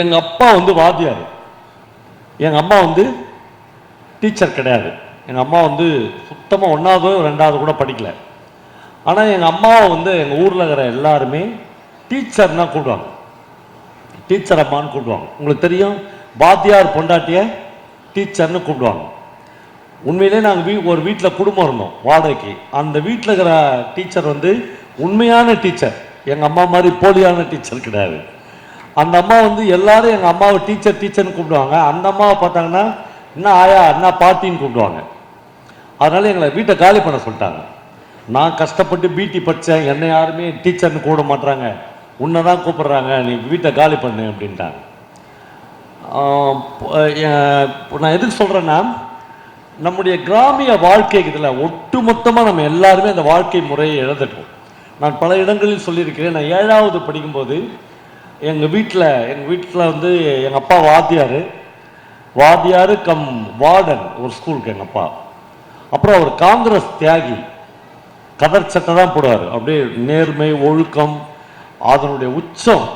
எங்கள் அப்பா வந்து வாத்தியார், எங்கள் அம்மா வந்து டீச்சர் கிடையாது. எங்கள் அம்மா வந்து சுத்தமாக 1வது 2வது கூட படிக்கல. ஆனால் எங்கள் அம்மாவை வந்து எங்கள் ஊரில் இருக்கிற எல்லாருமே டீச்சர்னா கூப்பிடுவாங்க, டீச்சர் அம்மான்னு கூப்பிடுவாங்க. உங்களுக்கு தெரியும், வாத்தியார் பொண்டாட்டிய டீச்சர்னு கூப்பிடுவாங்க. உண்மையிலே நாங்கள் ஒரு வீட்டில் குடும்பம் இருந்தோம் வாடகைக்கு. அந்த வீட்டில் இருக்கிற டீச்சர் வந்து உண்மையான டீச்சர், எங்கள் அம்மா மாதிரி போலியான டீச்சர் கிடையாது. அந்த அம்மா வந்து எல்லாரும் எங்கள் அம்மாவை டீச்சர் டீச்சர்னு கூப்பிடுவாங்க. அந்த அம்மாவை பார்த்தாங்கன்னா என்ன ஆயா என்ன பாட்டின்னு கூப்பிடுவாங்க. அதனால எங்களை வீட்டை காலி பண்ண சொல்லிட்டாங்க. நான் கஷ்டப்பட்டு பிடி படித்தேன், என்னை யாருமே டீச்சர்னு கூப்பிட மாட்டாங்க, உன்னை தான் கூப்பிட்றாங்க, நீ வீட்டை காலி பண்ணு அப்படின்ட்டாங்க. நான் எதுக்கு சொல்கிறேன்னா, நம்முடைய கிராமிய வாழ்க்கைக்கு இதில் ஒட்டு மொத்தமாக நம்ம எல்லாருமே அந்த வாழ்க்கை முறையை இழந்துட்டோம். நான் பல இடங்களில் சொல்லியிருக்கிறேன். நான் 7வது படிக்கும்போது எங்கள் வீட்டில் வந்து எங்கள் அப்பா வாத்தியார் கம் வார்டன் ஒரு ஸ்கூலுக்கு எங்கள் அப்பா. அப்புறம் அவர் காங்கிரஸ் தியாகி, கதர் சட்டை தான் போடுவார், அப்படியே நேர்மை ஒழுக்கம் அதனுடைய உச்சம்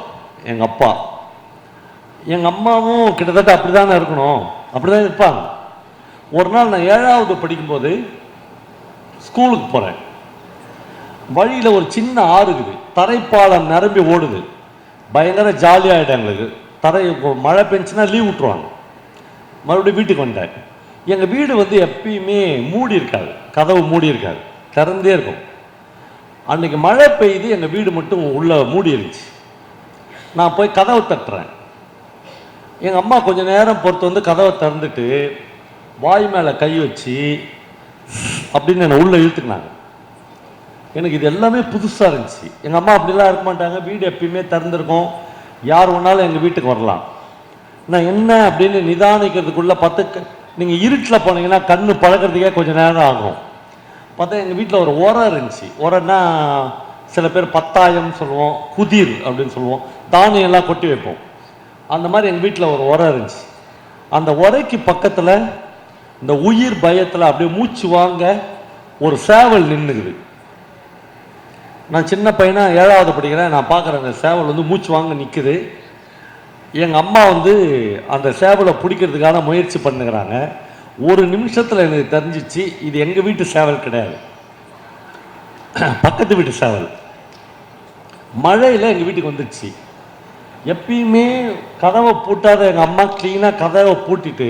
எங்கள் அப்பா. எங்கள் அம்மாவும் கிட்டத்தட்ட அப்படி தானே இருக்கணும், அப்படி தான் இருப்பாங்க. ஒரு நாள் நான் 7வது படிக்கும்போது ஸ்கூலுக்கு போகிறேன். வழியில் ஒரு சின்ன ஆறு இருக்குது, தரைப்பாலம் நிரம்பி ஓடுது. பயங்கர ஜாலியாகிடும் எங்களுக்கு. மழை பெஞ்சுன்னா லீவ் விட்டுருவாங்க. மறுபடியும் வீட்டுக்கு வந்தேன். எங்கள் வீடு வந்து எப்பயுமே மூடி இருக்காது, கதவு மூடி இருக்காது, திறந்தே இருக்கும். அன்றைக்கி மழை பெய்யுது, எங்கள் வீடு மட்டும் உள்ளே மூடி இருந்துச்சு. நான் போய் கதவை தட்டுறேன். எங்கள் அம்மா கொஞ்சம் நேரம் பொறுத்து வந்து கதவை திறந்துட்டு வாய் மேலே கை வச்சு அப்படின்னு என்னை உள்ளே இழுத்துக்கினாங்க. எனக்கு இது எல்லாமே புதுசாக இருந்துச்சு. எங்கள் அம்மா அப்படிலாம் இருக்க மாட்டாங்க, வீடு எப்பயுமே திறந்துருக்கும், யார் வேணாலும் எங்கள் வீட்டுக்கு வரலாம். நான் என்ன அப்படின்னு நிதானிக்கிறதுக்குள்ளே பார்த்து, நீங்கள் இருட்டில் போனீங்கன்னா கண்ணு பழக்கிறதுக்கே கொஞ்சம் நேரம் ஆகும். பார்த்தா எங்கள் வீட்டில் ஒரு உரம் இருந்துச்சு. உரம்னா சில பேர் பத்தாயம் சொல்லுவோம், குதிர் அப்படின்னு சொல்லுவோம், தானியம் எல்லாம் கொட்டி வைப்போம். அந்த மாதிரி எங்கள் வீட்டில் ஒரு உரம் இருந்துச்சு. அந்த உரைக்கு பக்கத்தில் இந்த உயிர் பயத்தில் அப்படியே மூச்சு வாங்க ஒரு சேவல் நின்றுக்குது. நான் சின்ன பையனா 7வது படிக்கிறேன். நான் பார்க்குறேன் அந்த சேவல் வந்து மூச்சு வாங்க நிற்குது. எங்கள் அம்மா வந்து அந்த சேவலை பிடிக்கிறதுக்கான முயற்சி பண்ணுகிறாங்க. ஒரு நிமிஷத்தில் எனக்கு தெரிஞ்சிச்சு, இது எங்கள் வீட்டு சேவல் கிடையாது, பக்கத்து வீட்டு சேவல். மழையில் எங்கள் வீட்டுக்கு வந்துடுச்சு. எப்பயுமே கதவை பூட்டாத எங்கள் அம்மா க்ளீனாக கதவை பூட்டிட்டு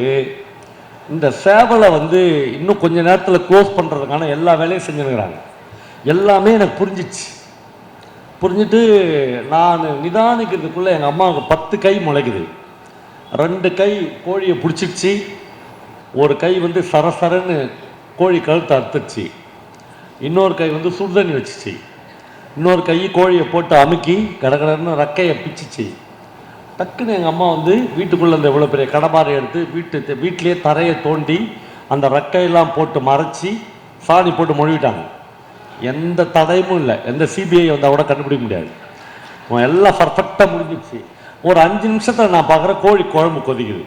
இந்த சேவலை வந்து இன்னும் கொஞ்சம் நேரத்தில் க்ளோஸ் பண்ணுறதுக்கான எல்லா வேலையும் செஞ்சுருக்கிறாங்க. எல்லாமே எனக்கு புரிஞ்சுட்டு நான் நிதானிக்கிறதுக்குள்ளே எங்கள் அம்மாவுக்கு 10 கை முளைக்குது. 2 கை கோழியை பிடிச்சிடுச்சு, ஒரு கை வந்து சரசரன்னு கோழி கழுத்தை அறுத்துச்சு, இன்னொரு கை வந்து சுடுதண்ணி வச்சுச்சு, இன்னொரு கை கோழியை போட்டு அமுக்கி கடகடன்னு ரக்கையை பிச்சிச்சு. டக்குன்னு எங்கள் அம்மா வந்து வீட்டுக்குள்ளே அந்த இவ்வளோ பெரிய கடப்பாரை எடுத்து வீட்டிலேயே தரையை தோண்டி அந்த ரக்கையெல்லாம் போட்டு மறைச்சி சாணி போட்டு மொழிவிட்டாங்க. எந்த தடையும் இல்லை, எந்த சிபிஐ வந்தால் கூட கண்டுபிடிக்க முடியாது. எல்லாம் பர்ஃபெக்டாக முடிஞ்சிச்சு. ஒரு 5 நிமிஷத்தில் நான் பார்க்குற கோழி குழம்பு கொதிக்குது.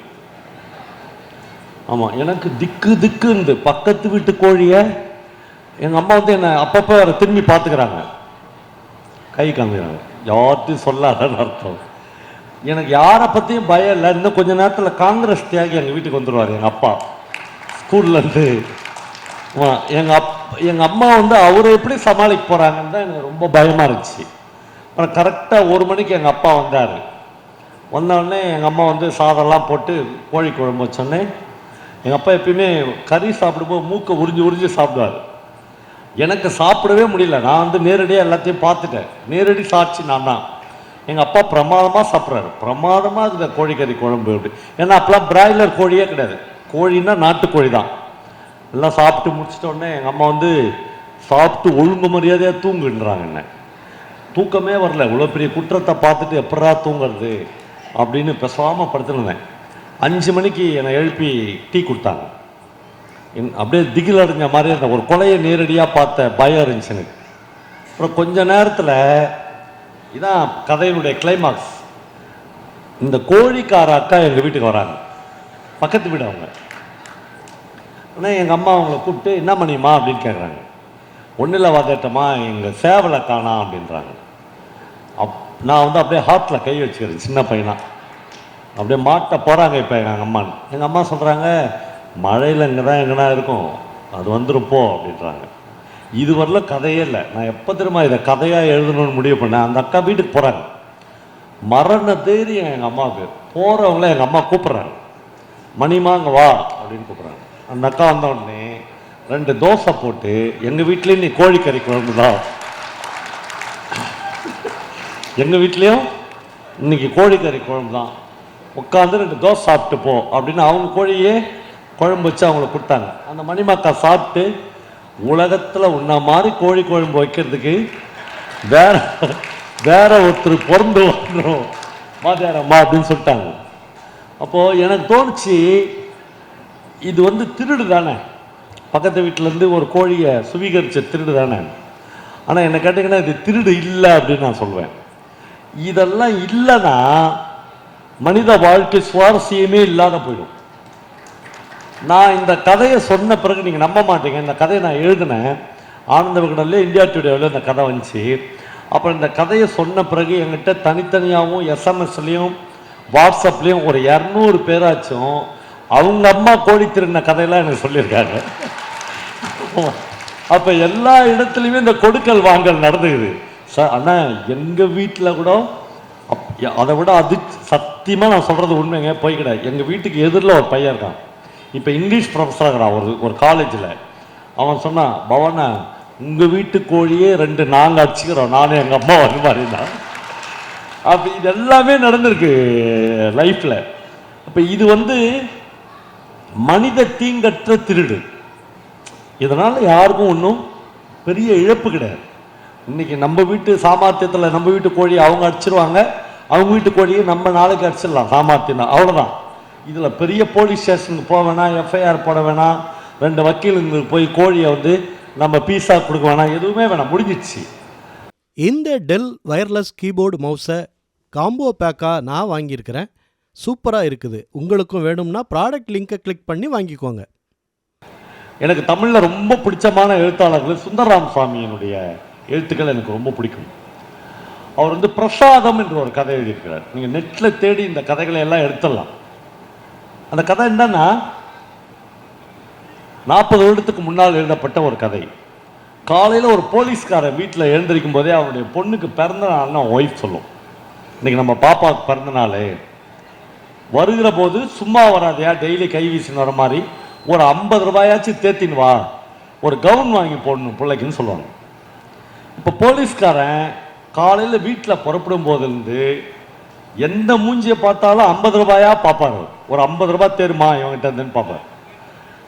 ஆமாம், எனக்கு திக்குன்னு பக்கத்து வீட்டு கோழியை எங்கள் அம்மா வந்து என்னை அப்பப்போ அவரை திரும்பி பார்த்துக்கிறாங்க, கை காமிக்கிறாங்க. யார்ட்டையும் சொல்லாதன்னு அர்த்தம். எனக்கு யாரை பற்றியும் பயம் இல்லை. இன்னும் கொஞ்சம் நேரத்தில் காங்கிரஸ் தியாகி எங்கள் வீட்டுக்கு வந்துடுவார் எங்கள் அப்பா ஸ்கூல்லேருந்து. எங்கள் அம்மா வந்து அவரை எப்படி சமாளிக்க போகிறாங்கன்னு தான் எனக்கு ரொம்ப பயமாக இருந்துச்சு. அப்புறம் கரெக்டாக 1 மணிக்கு எங்கள் அப்பா வந்தார். வந்தோடனே எங்கள் அம்மா வந்து சாதம்லாம் போட்டு கோழி குழம்பு வச்சோடனே, எங்கள் அப்பா எப்பயுமே கறி சாப்பிடும்போது மூக்கை உறிஞ்சி சாப்பிடுவார். எனக்கு சாப்பிடவே முடியல. நான் வந்து நேரடியாக எல்லாத்தையும் பார்த்துட்டேன், நேரடி சாட்சி நான் தான். எங்கள் அப்பா பிரமாதமாக சாப்பிட்றாரு, பிரமாதமாக இருக்குது கோழிக்கறி குழம்பு அப்படி. ஏன்னா அப்போலாம் பிராய்லர் கோழியே கிடையாது, கோழின்னா நாட்டுக்கோழி தான். எல்லாம் சாப்பிட்டு முடிச்சிட்டோடனே எங்கள் அம்மா வந்து சாப்பிட்டு ஒழுங்கு மரியாதையாக தூங்குன்றாங்க. என்ன தூக்கமே வரல, இவ்வளோ பெரிய குற்றத்தை பார்த்துட்டு எப்படா தூங்குறது அப்படின்னு பேசாமல் படுத்துருந்தேன். 5 மணிக்கு என்னை எழுப்பி டீ கொடுத்தாங்க. அப்படியே திகில் அடைஞ்ச மாதிரி இருந்த ஒரு கொலையை நேரடியாக பார்த்த பயம் இருந்துச்சு எனக்கு. அப்புறம் கொஞ்ச நேரத்தில் இதான் கதையினுடைய கிளைமாக்ஸ். இந்த கோழிக்கார அக்கா எங்கள் வீட்டுக்கு வராங்க, பக்கத்து வீடு அவங்க. ஆனால் எங்கள் அம்மா அவங்கள கூப்பிட்டு என்ன பண்ணியுமா அப்படின்னு கேட்குறாங்க. ஒன்றும் இல்லை வாதட்டமா, எங்கள் சேவலை காணா அப்படின்றாங்க. நான் வந்து அப்படியே ஹார்ட்டில் கை வச்சுக்கிறேன் சின்ன பையனா. அப்படியே மாட்ட போகிறாங்க இப்போ எங்கள் அம்மா. எங்கள் அம்மா சொல்கிறாங்க, மழையில் இங்கே தான் எங்கன்னா இருக்கும், அது வந்துருப்போ அப்படின்றாங்க. இது வரல கதையே இல்லை. நான் எப்போ திரும்ப இதை கதையாக எழுதணும்னு முடிவு பண்ணேன். அந்த அக்கா வீட்டுக்கு போகிறாங்க, மரண தைரியம் எங்கள் அம்மாவுக்கு. போகிறவங்கள எங்கள் அம்மா கூப்பிட்றாங்க, மணிமா அங்கே வா அப்படின்னு கூப்பிட்றாங்க. அந்த அக்கா வந்த உடனே 2 தோசை போட்டு, எங்கள் வீட்லேயும் நீ கோழிக்கறி குழம்பு தான், எங்கள் வீட்லேயும் இன்னைக்கு கோழிக்கறி குழம்பு தான், உட்காந்து 2 தோசை சாப்பிட்டு போ அப்படின்னு அவங்க கோழியே குழம்பு வச்சு அவங்கள கொடுத்தாங்க. அந்த மணிமாக்கா சாப்பிட்டு, உலகத்தில் உன்ன மாதிரி கோழி குழம்பு வைக்கிறதுக்கு வேற வேற ஒருத்தர் பிறந்து வந்துடும் மாத்தியாரம்மா அப்படின்னு சொல்லிட்டாங்க. அப்போது எனக்கு தோணுச்சு, இது வந்து திருடு தானே, பக்கத்து வீட்டிலேருந்து ஒரு கோழியை சுவீகரித்த திருடு தானே. ஆனால் என்ன கேட்டிங்கன்னா இது திருடு இல்லை அப்படின்னு நான் சொல்வேன். இதெல்லாம் இல்லைன்னா மனித வாழ்க்கை சுவாரஸ்யமே இல்லாத போயிடும். நான் இந்த கதையை சொன்ன பிறகு நீங்கள் நம்ப மாட்டீங்க, இந்த கதையை நான் எழுதினேன் ஆனந்த விகடனில், இந்தியா டுடேவில் இந்த கதை வந்துச்சு. அப்புறம் இந்த கதையை சொன்ன பிறகு என்கிட்ட தனித்தனியாகவும் எஸ்எம்எஸ்லேயும் வாட்ஸ்அப்லேயும் ஒரு 200 பேராச்சும் அவங்க அம்மா கோழி திருடின கதையெல்லாம் எனக்கு சொல்லியிருக்காங்க. அப்போ எல்லா இடத்துலையுமே இந்த கொடுக்கல் வாங்கல் நடந்துக்குது சார். ஆனால் எங்கள் வீட்டில் கூட அதை விட அது சத்தியமாக நான் சொல்கிறது உண்மைங்க, போய் கிடையாது. எங்கள் வீட்டுக்கு எதிரில் ஒரு பையன் இருக்கான், இப்போ இங்கிலீஷ் ப்ரொஃபஸராக இருக்கிறான் ஒரு காலேஜில். அவன் சொன்னான், பவனா உங்கள் வீட்டு கோழியே 2 நாங்கள் அடிச்சுக்கிறோம், நானும் எங்கள் அம்மா வர மாதிரி தான். அப்போ இது எல்லாமே நடந்திருக்கு லைஃப்பில். அப்போ இது வந்து மனித தீங்கற்ற திருடு. இதனால் யாருக்கும் ஒன்றும் பெரிய இழப்பு கிடையாது. இன்னைக்கு நம்ம வீட்டு சாமர்த்தியத்தில் நம்ம வீட்டு கோழியை அவங்க அடிச்சிருவாங்க, அவங்க வீட்டு கோழியை நம்ம நாளைக்கு அடிச்சிடலாம் சாமர்த்தியம், அவ்வளோதான். இதில் பெரிய போலீஸ் ஸ்டேஷனுக்கு போக வேணாம், எஃப்ஐஆர் போட வேணாம், 2 வக்கீலுங்களுக்கு போய் கோழியை வந்து நம்ம பீஸா கொடுக்க வேணாம், எதுவுமே வேணாம், முடிஞ்சிடுச்சு. இந்த டெல் வயர்லெஸ் கீபோர்டு மவுஸை காம்போ பேக்காக நான் வாங்கியிருக்கிறேன். சூப்பராக இருக்குது. உங்களுக்கும் வேணும்னா ப்ராடக்ட் லிங்கை கிளிக் பண்ணி வாங்கிக்கோங்க. எனக்கு தமிழில் ரொம்ப பிடிச்சமான எழுத்தாளர்கள் சுந்தரராம் சுவாமியினுடைய எழுத்துக்கள் எனக்கு ரொம்ப பிடிக்கும். அவர் வந்து பிரசாதம் என்ற ஒரு கதை எழுதியிருக்கிறார். நீங்கள் நெட்டில் தேடி இந்த கதைகளை எல்லாம் எடுத்துடலாம். அந்த கதை என்னன்னா, 40 வருடத்துக்கு முன்னால் எழுதப்பட்ட ஒரு கதை. காலையில் ஒரு போலீஸ்காரன் வீட்டில் எழுந்திருக்கும் போதே அவனுடைய பொண்ணுக்கு பிறந்த நாள்னு ஒய்ஃப் சொல்லும், இன்னைக்கு நம்ம பாப்பாவுக்கு பிறந்த நாள், வருகிற போது சும்மா வராதையா, டெய்லி கை வீசின்னு வர மாதிரி ஒரு 50 ரூபாயாச்சும் தேத்தின்னு வா, ஒரு கவுன் வாங்கி போடணும் பிள்ளைக்குன்னு சொல்லுவாங்க. இப்போ போலீஸ்காரன் காலையில் வீட்டில் புறப்படும் போதுலேருந்து எந்த மூஞ்சியை பார்த்தாலும் 50 ரூபாயா பார்ப்பார். ஒரு 50 ரூபாய் தேருமா இவங்கிட்ட இருந்துன்னு பார்ப்பார்.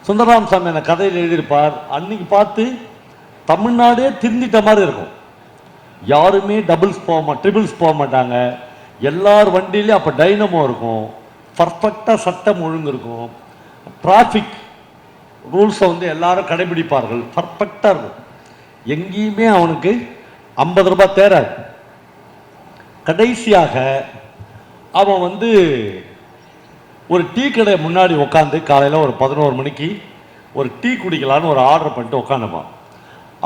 சுந்தரராம் சாமி அந்த கதையில் எழுதியிருப்பார், அன்னைக்கு பார்த்து தமிழ்நாடே திருந்திட்ட மாதிரி இருக்கும். யாருமே ட்ரிபிள்ஸ் போக மாட்டாங்க. எல்லார் வண்டியிலையும் அப்போ டைனமோ இருக்கும், பர்ஃபெக்டாக சட்டம் ஒழுங்கு இருக்கும், டிராஃபிக் ரூல்ஸை வந்து எல்லாரும் கடைபிடிப்பார்கள், பர்ஃபெக்டாக இருக்கும். எங்கேயுமே அவனுக்கு 50 ரூபாய் தேராது. கடைசியாக அவன் வந்து ஒரு டீ கடை முன்னாடி உட்காந்து காலையில் ஒரு 11 மணிக்கு ஒரு டீ குடிக்கலான்னு ஒரு ஆர்டர் பண்ணிட்டு உட்காந்துப்பான்.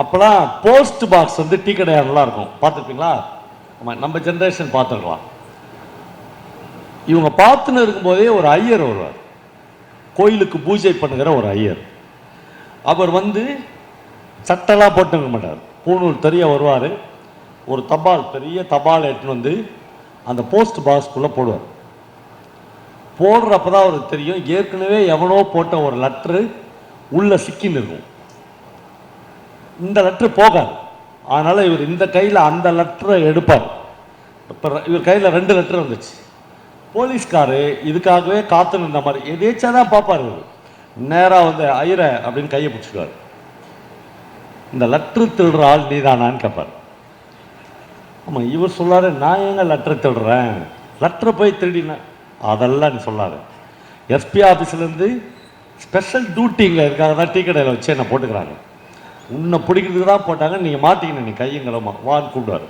அப்போலாம் போஸ்ட் பாக்ஸ் வந்து டீ கடையானலாம் இருக்கும், பார்த்துருப்பீங்களா? ஆமாம், நம்ம ஜென்ரேஷன் பார்த்துருக்கலாம். இவங்க பார்த்துன்னு இருக்கும்போதே ஒரு ஐயர் வருவார், கோயிலுக்கு பூஜை பண்ணுகிற ஒரு ஐயர். அவர் வந்து சட்டெல்லாம் போட்டுக்க மாட்டார், பூணூல் தெரிய வருவார். ஒரு பெரிய தபால் எடுத்துன்னு வந்து அந்த போஸ்ட் பாக்ஸ்குள்ளே போடுவார். போடுறப்ப தான் அவருக்கு தெரியும், ஏற்கனவே எவனோ போட்ட ஒரு லெட்ரு உள்ளே சிக்கின்னு இருக்கும். இந்த லெட்ரு போகாது. அதனால் இவர் இந்த கையில் அந்த லெட்டரை எடுப்பார். இப்போ இவர் கையில் 2 லெட்டர் வந்துச்சு. போலீஸ்காரு இதுக்காகவே காத்து நின்ற மாதிரி எதேச்சா தான் பார்ப்பார். இவர் நேராக வந்து ஐயர அப்படின்னு கையை பிடிச்சிக்குவார். இந்த லெட்ரு திருடுற ஆள் நீதானான்னு கேட்பார். ஆமாம், இவர் சொல்லாரு, நான் ஏங்க லெட்ரு திருடுறேன், லெட்டரை போய் திருடினேன், அதெல்லாம் நீ சொல்லாரு. எஸ்பி ஆஃபீஸ்லேருந்து ஸ்பெஷல் டியூட்டிங்க இருக்காங்க தான் டீ கடையில் வச்சு என்னை போட்டுக்கிறாங்க, உன்னை பிடிக்கிறதுக்கு தான் போட்டாங்க, நீங்கள் மாட்டிக்கணும், நீ கையங்களமா வான்னு கூப்பிடுவார்.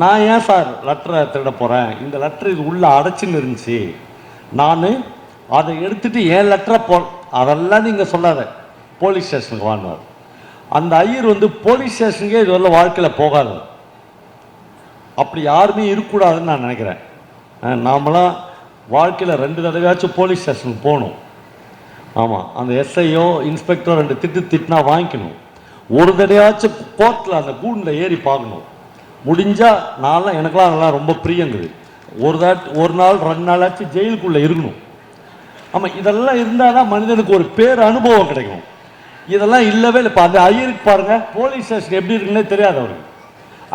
நான் ஏன் சார் லெட்டரை திருட போகிறேன், இந்த லெட்ரு இது உள்ளே அடைச்சின்னு இருந்துச்சு, நான் அதை எடுத்துகிட்டு ஏன் லெட்டரை அதெல்லாம் நீங்கள் சொல்லாத, போலீஸ் ஸ்டேஷனுக்கு வாங்குவார். அந்த ஐயர் வந்து போலீஸ் ஸ்டேஷனுக்கே இது வரல வாழ்க்கையில் போகாது. அப்படி யாருமே இருக்கக்கூடாதுன்னு நான் நினைக்கிறேன். நாமெல்லாம் வாழ்க்கையில் 2 தடவையாச்சும் போலீஸ் ஸ்டேஷனுக்கு போகணும். ஆமாம், அந்த எஸ்ஐயோ இன்ஸ்பெக்டரோ 2 திட்டினா வாங்கிக்கணும். ஒரு தடவையாச்சும் கோர்ட்டில் அந்த கூண்டில் ஏறி பார்க்கணும். முடிஞ்சால் நான்லாம் எனக்கெலாம் அதெல்லாம் ரொம்ப பிரியங்குது. ஒரு நாள் 2 நாளாச்சும் ஜெயிலுக்குள்ளே இருக்கணும். ஆமாம், இதெல்லாம் இருந்தால் தான் மனிதனுக்கு ஒரு பேர் அனுபவம் கிடைக்கும். இதெல்லாம் இல்லவே இல்லை. இப்போ அந்த ஐயருக்கு பாருங்கள், போலீஸ் ஸ்டேஷன் எப்படி இருக்குன்னே தெரியாது அவருக்கு.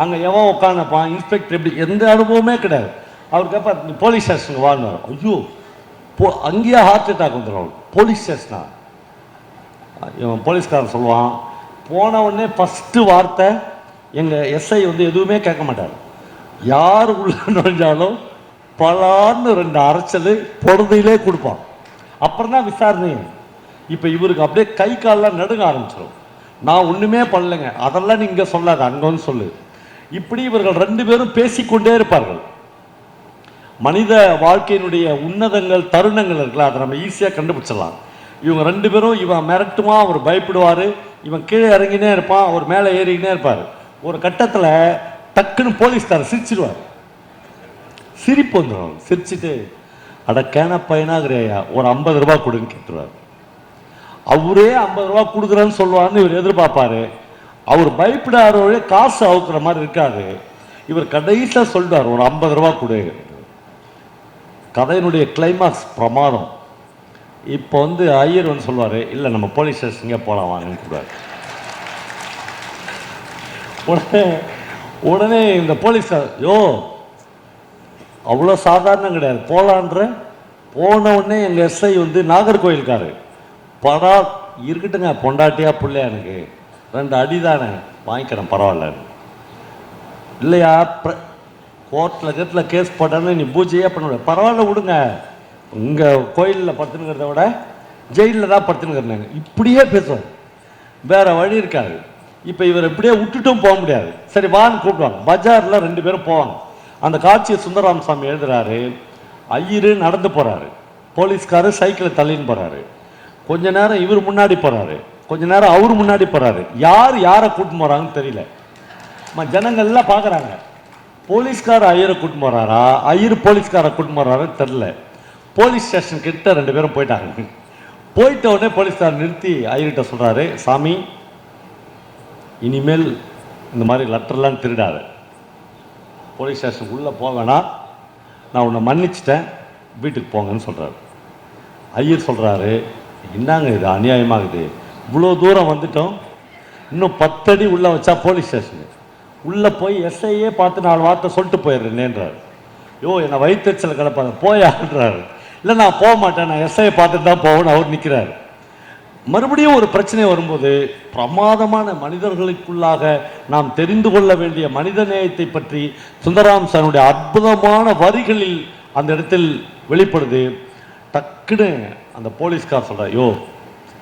அங்கே எவன் உட்காந்துப்பான், இன்ஸ்பெக்டர் எப்படி, எந்த அனுபவமே கிடையாது. அவர் கேட்பா, நீ போலீஸ் ஸ்டேஷனுக்கு வாழ்ந்தார். ஐயோ, அங்கேயே ஹார்ட் அட்டாக் வந்துடும் அவருக்கு. போலீஸ் ஸ்டேஷனா? இவன் போலீஸ்காரன் சொல்லுவான், போன உடனே ஃபஸ்ட்டு வார்த்தை எங்கள் எஸ்ஐ வந்து எதுவுமே கேட்க மாட்டார். யார் உள்ள நுழைஞ்சாலும் பலான்னு 2 அரைச்சல் பொழுதிலே கொடுப்பான். அப்புறம் தான் விசாரணை. இப்போ இவருக்கு அப்படியே கை காலெலாம் நடுங்க ஆரம்பிச்சிடும். நான் ஒன்றுமே பண்ணலைங்க, அதெல்லாம் நீங்கள் சொல்லாத, அங்கே வந்து சொல்லு. இப்படி இவர்கள் 2 பேரும் பேசிக்கொண்டே இருப்பார்கள். மனித வாழ்க்கையினுடைய உன்னதங்கள் தருணங்கள் இருக்குல்ல, அதை நம்ம ஈஸியாக கண்டுபிடிச்சிடலாம். இவங்க 2 பேரும், இவன் மிரட்டுமா, அவர் பயப்படுவார், இவன் கீழே இறங்கினே இருப்பான், அவர் மேலே ஏறிக்கினே இருப்பார். ஒரு கட்டத்தில் டக்குன்னு போலீஸ்காரர் சிரிச்சிடுவார். சிரிப்பு வந்துடும். சிரிச்சுட்டு, அட கேன பையனாகிறையா, ஒரு 50 ரூபா கொடுன்னு கேட்டுருவார். அவரே 50 ரூபா கொடுக்குறேன்னு சொல்லுவார்னு இவர் எதிர்பார்ப்பாரு. அவர் பயப்படாதவரே காசு அவுக்குற மாதிரி இருக்காது. இவர் கடைசியாக சொல்றார், ஒரு 50 ரூபா கொடு. கதையினுடைய கிளைமாக்ஸ் பிரமாதம். இப்போ வந்து ஐயர் வந்து சொல்லுவார், இல்லை நம்ம போலீஸ் ஸ்டேஷனுக்கே போகலாம் வாங்கன்னு கூடாது. உடனே இந்த போலீஸார், யோ அவ்வளோ சாதாரணம் கிடையாது, போகலான்ற. போன உடனே எங்கள் எஸ்ஐ வந்து நாகர்கோயிலுக்காரு, பரா இருக்கட்டுங்க, பொண்டாட்டியா பிள்ளையா, எனக்கு 2 அடி தானே, வாங்கிக்கிறேன் பரவாயில்ல. இல்லையா, கோர்ட்டில் கேஸ் போட்டான்னு நீ பூஜையே பண்ண முடியாது, பரவாயில்ல விடுங்க, இங்கே கோயிலில் படுத்துனுங்கிறத விட ஜெயிலில் தான் படுத்துனுங்கிறாங்க. இப்படியே பேசுவார், வேற வழி இருக்காது. இப்போ இவர் இப்படியே விட்டுட்டும் போக முடியாது. சரி வான்னு கூப்பிடுவாங்க. பஜாரில் 2 பேரும் போவாங்க. அந்த காட்சியை சுந்தரராமசாமி எழுதுறாரு. ஐயரு நடந்து போகிறாரு, போலீஸ்காரர் சைக்கிளை தள்ளின்னு போகிறாரு. கொஞ்ச நேரம் இவர் முன்னாடி போகிறாரு, கொஞ்ச நேரம் அவர் முன்னாடி போகிறாரு. யாரை கூட்டின்னு போகிறாங்கன்னு தெரியல. ஜனங்கள்லாம் பார்க்குறாங்க, போலீஸ்கார ஐயரை கூட்டின்னு போகிறாரா, ஐயர் போலீஸ்காரை கூட்டின்னு போகிறாருன்னு தெரில. போலீஸ் ஸ்டேஷன் கிட்ட 2 பேரும் போயிட்டாங்க. போயிட்ட உடனே போலீஸ்காரர் நிறுத்தி ஐயர்கிட்ட சொல்கிறாரு, சாமி இனிமேல் இந்த மாதிரி லெட்டர்லாம் திருடாத, போலீஸ் ஸ்டேஷனுக்கு உள்ளே போவேனா, நான் உன்னை மன்னிச்சிட்டேன், வீட்டுக்கு போங்கன்னு சொல்கிறாரு. ஐயர் சொல்கிறாரு, என்னங்க இது அநியாயமாகுது, இவ்வளோ தூரம் வந்துட்டோம், இன்னும் 10 அடி உள்ளே வச்சா போலீஸ் ஸ்டேஷனு, உள்ளே போய் எஸ்ஐயே பார்த்து 4 வார்த்தை சொல்லிட்டு போயிடுறேன்ன்றார். யோ என்னை வயிற்றுச்சல் கிடப்பாங்க போயாடுறாரு. இல்லை நான் போக மாட்டேன், நான் எஸ்ஐயை பார்த்துட்டு தான் போவேன்னு அவர் நிற்கிறார். மறுபடியும் ஒரு பிரச்சனை வரும்போது, பிரமாதமான மனிதர்களுக்குள்ளாக நாம் தெரிந்து கொள்ள வேண்டிய மனித நேயத்தை பற்றி சுந்தரராமசாமியுடைய அற்புதமான வரிகளில் அந்த இடத்தில் வெளிப்படுது. டக்குன்னு அந்த போலீஸ்கார் சொல்கிறார், யோ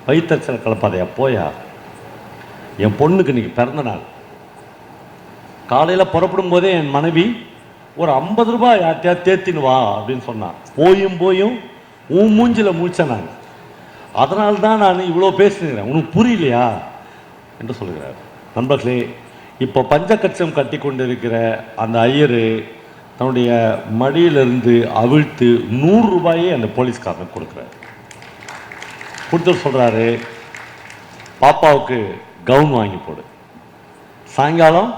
வயிற்றுச்சல் கிளப்பாதையா, போயா, என் பொண்ணுக்கு இன்னைக்கு பிறந்த நாள், காலையில் புறப்படும் போதே என் மனைவி ஒரு 50 ரூபாய் யார்ட்டையா தேத்தின்னு வா அப்படின்னு சொன்னான். போயும் உன் மூஞ்சில் மூச்சேன் நான், அதனால தான் நான் இவ்வளோ பேசுகிறேன், உனக்கு புரியலையா என்று சொல்கிறார். நண்பர்களே, இப்போ பஞ்சகட்சம் கட்டி கொண்டிருக்கிற அந்த ஐயர் தன்னுடைய மடியிலிருந்து அவிழ்த்து 100 ரூபாயே அந்த போலீஸ்காரனுக்கு கொடுக்குறாரு. கொடுத்து சொல்கிறாரு, பாப்பாவுக்கு கவுன் வாங்கி போடு, சாயங்காலம்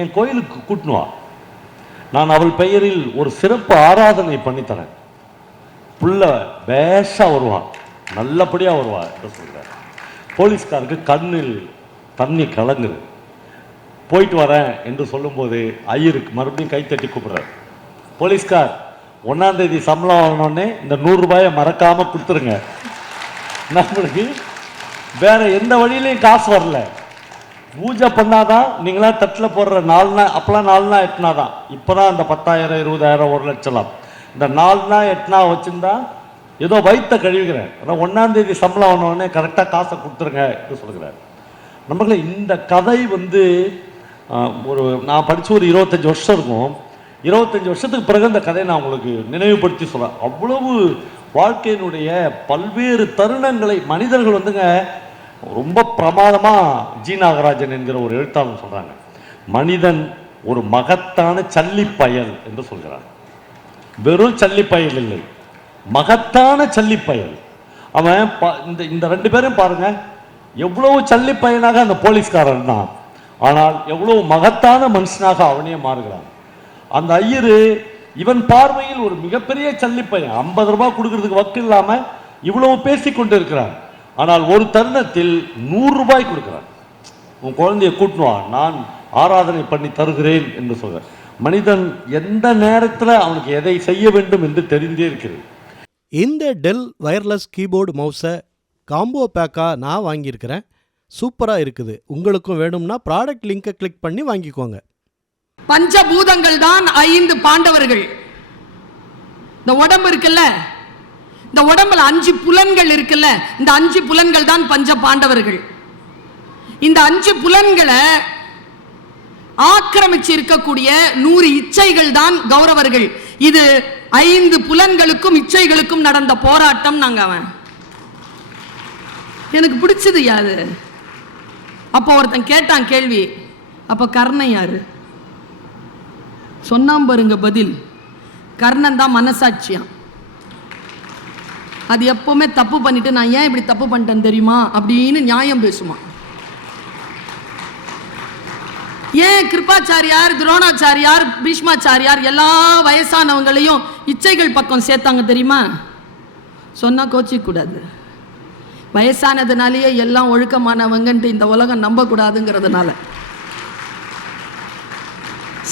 என் கோயிலுக்கு கூட்டினு வா, நான் அவள் பெயரில் ஒரு சிறப்பு ஆராதனை பண்ணித்தரேன், புள்ள பேஷா வருவான், நல்லபடியாக வருவா என்று சொல்கிறார். போலீஸ்காருக்கு கண்ணில் தண்ணி கலங்குது. போயிட்டு வரேன் என்று சொல்லும்போது ஐயருக்கு மறுபடியும் கைத்தட்டி கூப்பிடுறார். போலீஸ்கார் 1ஆம் தேதி சம்பளம் வாங்கினோடனே இந்த 100 ரூபாயை மறக்காமல் கொடுத்துருங்க, நம்மளுக்கு வேற எந்த வழியிலையும் காசு வரல, பூஜை பண்ணாதான், நீங்களாம் தட்டில் போடுற 4 நாள், அப்போலாம் 4 நாள் 8 நாள் தான், இப்போ தான் அந்த 10,000 20,000 1 லட்சம், இந்த 4 நாள் 8 நாள் வச்சுருந்தா ஏதோ வயிற்ற கழுவிக்கிறேன், ஆனால் 1ஆம் தேதி சம்பளம் ஆனோடனே கரெக்டாக காசை கொடுத்துருங்க என்று சொல்கிறார். நம்மளே இந்த கதை வந்து நான் படித்து ஒரு 25 வருஷம் இருக்கும். 25 வருஷத்துக்கு பிறகு இந்த கதையை நான் உங்களுக்கு நினைவுபடுத்தி சொல்கிறேன். அவ்வளவு வாழ்க்கையினுடைய பல்வேறு தருணங்களை மனிதர்கள் வந்துங்க ரொம்ப பிரமாதமாக ஜி நாகராஜன் என்கிற ஒரு எழுத்தாளர் சொல்கிறாங்க, மனிதன் ஒரு மகத்தான சல்லி பயல் என்று சொல்கிறார். வெறும் சல்லிப்பயல் இல்லை, மகத்தான சல்லிப்பயல். அவன் இந்த ரெண்டு பேரும் பாருங்க, எவ்வளவு சல்லிப்பயனாக அந்த போலீஸ்காரன் தான், ஆனால் எவ்வளவு மகத்தான மனுஷனாக அவனே மாறுகிறான். அந்த ஐயரு இவன் பார்வையில் ஒரு மிகப்பெரிய சல்லிப்பையன், 50 ரூபாய் கொடுக்கறதுக்கு வக்கு இல்லாம இவ்வளவு பேசி கொண்டு இருக்கிறான். ஆனால் ஒரு தருணத்தில் 100 ரூபாய் கொடுக்கிறான். உன் குழந்தைய கூட்டுவா, நான் ஆராதனை பண்ணி தருகிறேன் என்று சொல்ற மனிதன் எந்த நேரத்தில் அவனுக்கு எதை செய்ய வேண்டும் என்று தெரிந்தே இருக்கிறது. இந்த டெல் வயர்லெஸ் கீபோர்டு மவுஸை காம்போ பேக்காக நான் வாங்கியிருக்கிறேன். சூப்பராக இருக்குது. உங்களுக்கும் வேணும்னா ப்ராடக்ட் லிங்கை கிளிக் பண்ணி வாங்கிக்கோங்க. பஞ்சபூதங்கள் தான் 5 பாண்டவர்கள். இந்த உடம்பு இருக்குல்ல, இந்த உடம்புல 5 புலன்கள் இருக்குல்ல, இந்த 5 புலன்கள் தான் பஞ்ச பாண்டவர்கள். இந்த 5 புலன்களை ஆக்கிரமிச்சு இருக்கக்கூடிய 100 இச்சைகள் தான் கௌரவர்கள். இது 5 புலன்களுக்கும் இச்சைகளுக்கும் நடந்த போராட்டம். நாங்க அவன் எனக்கு பிடிச்சது யாது. அப்போ ஒருத்தன் கேட்டான் கேள்வி, அப்ப கர்ணன் யாரு? சொன்னாம் பாருங்க பதில், கர்ணன் தான் மனசாட்சியாம். அது எப்பவுமே தப்பு பண்ணிட்டு நான் ஏன் இப்படி தப்பு பண்ணிட்டேன் தெரியுமா அப்படின்னு நியாயம் பேசுமா. ஏன் கிருபாச்சாரியார், துரோணாச்சாரியார், பீஷ்மாச்சாரியார் எல்லா வயசானவங்களையும் இச்சைகள் பக்கம் சேர்த்தாங்க தெரியுமா? சொன்னா கோச்சிக்க கூடாது, வயசானதுனாலேயே எல்லாம் ஒழுக்கமானவங்கன்ட்டு இந்த உலகம் நம்ப கூடாதுங்கிறதுனால.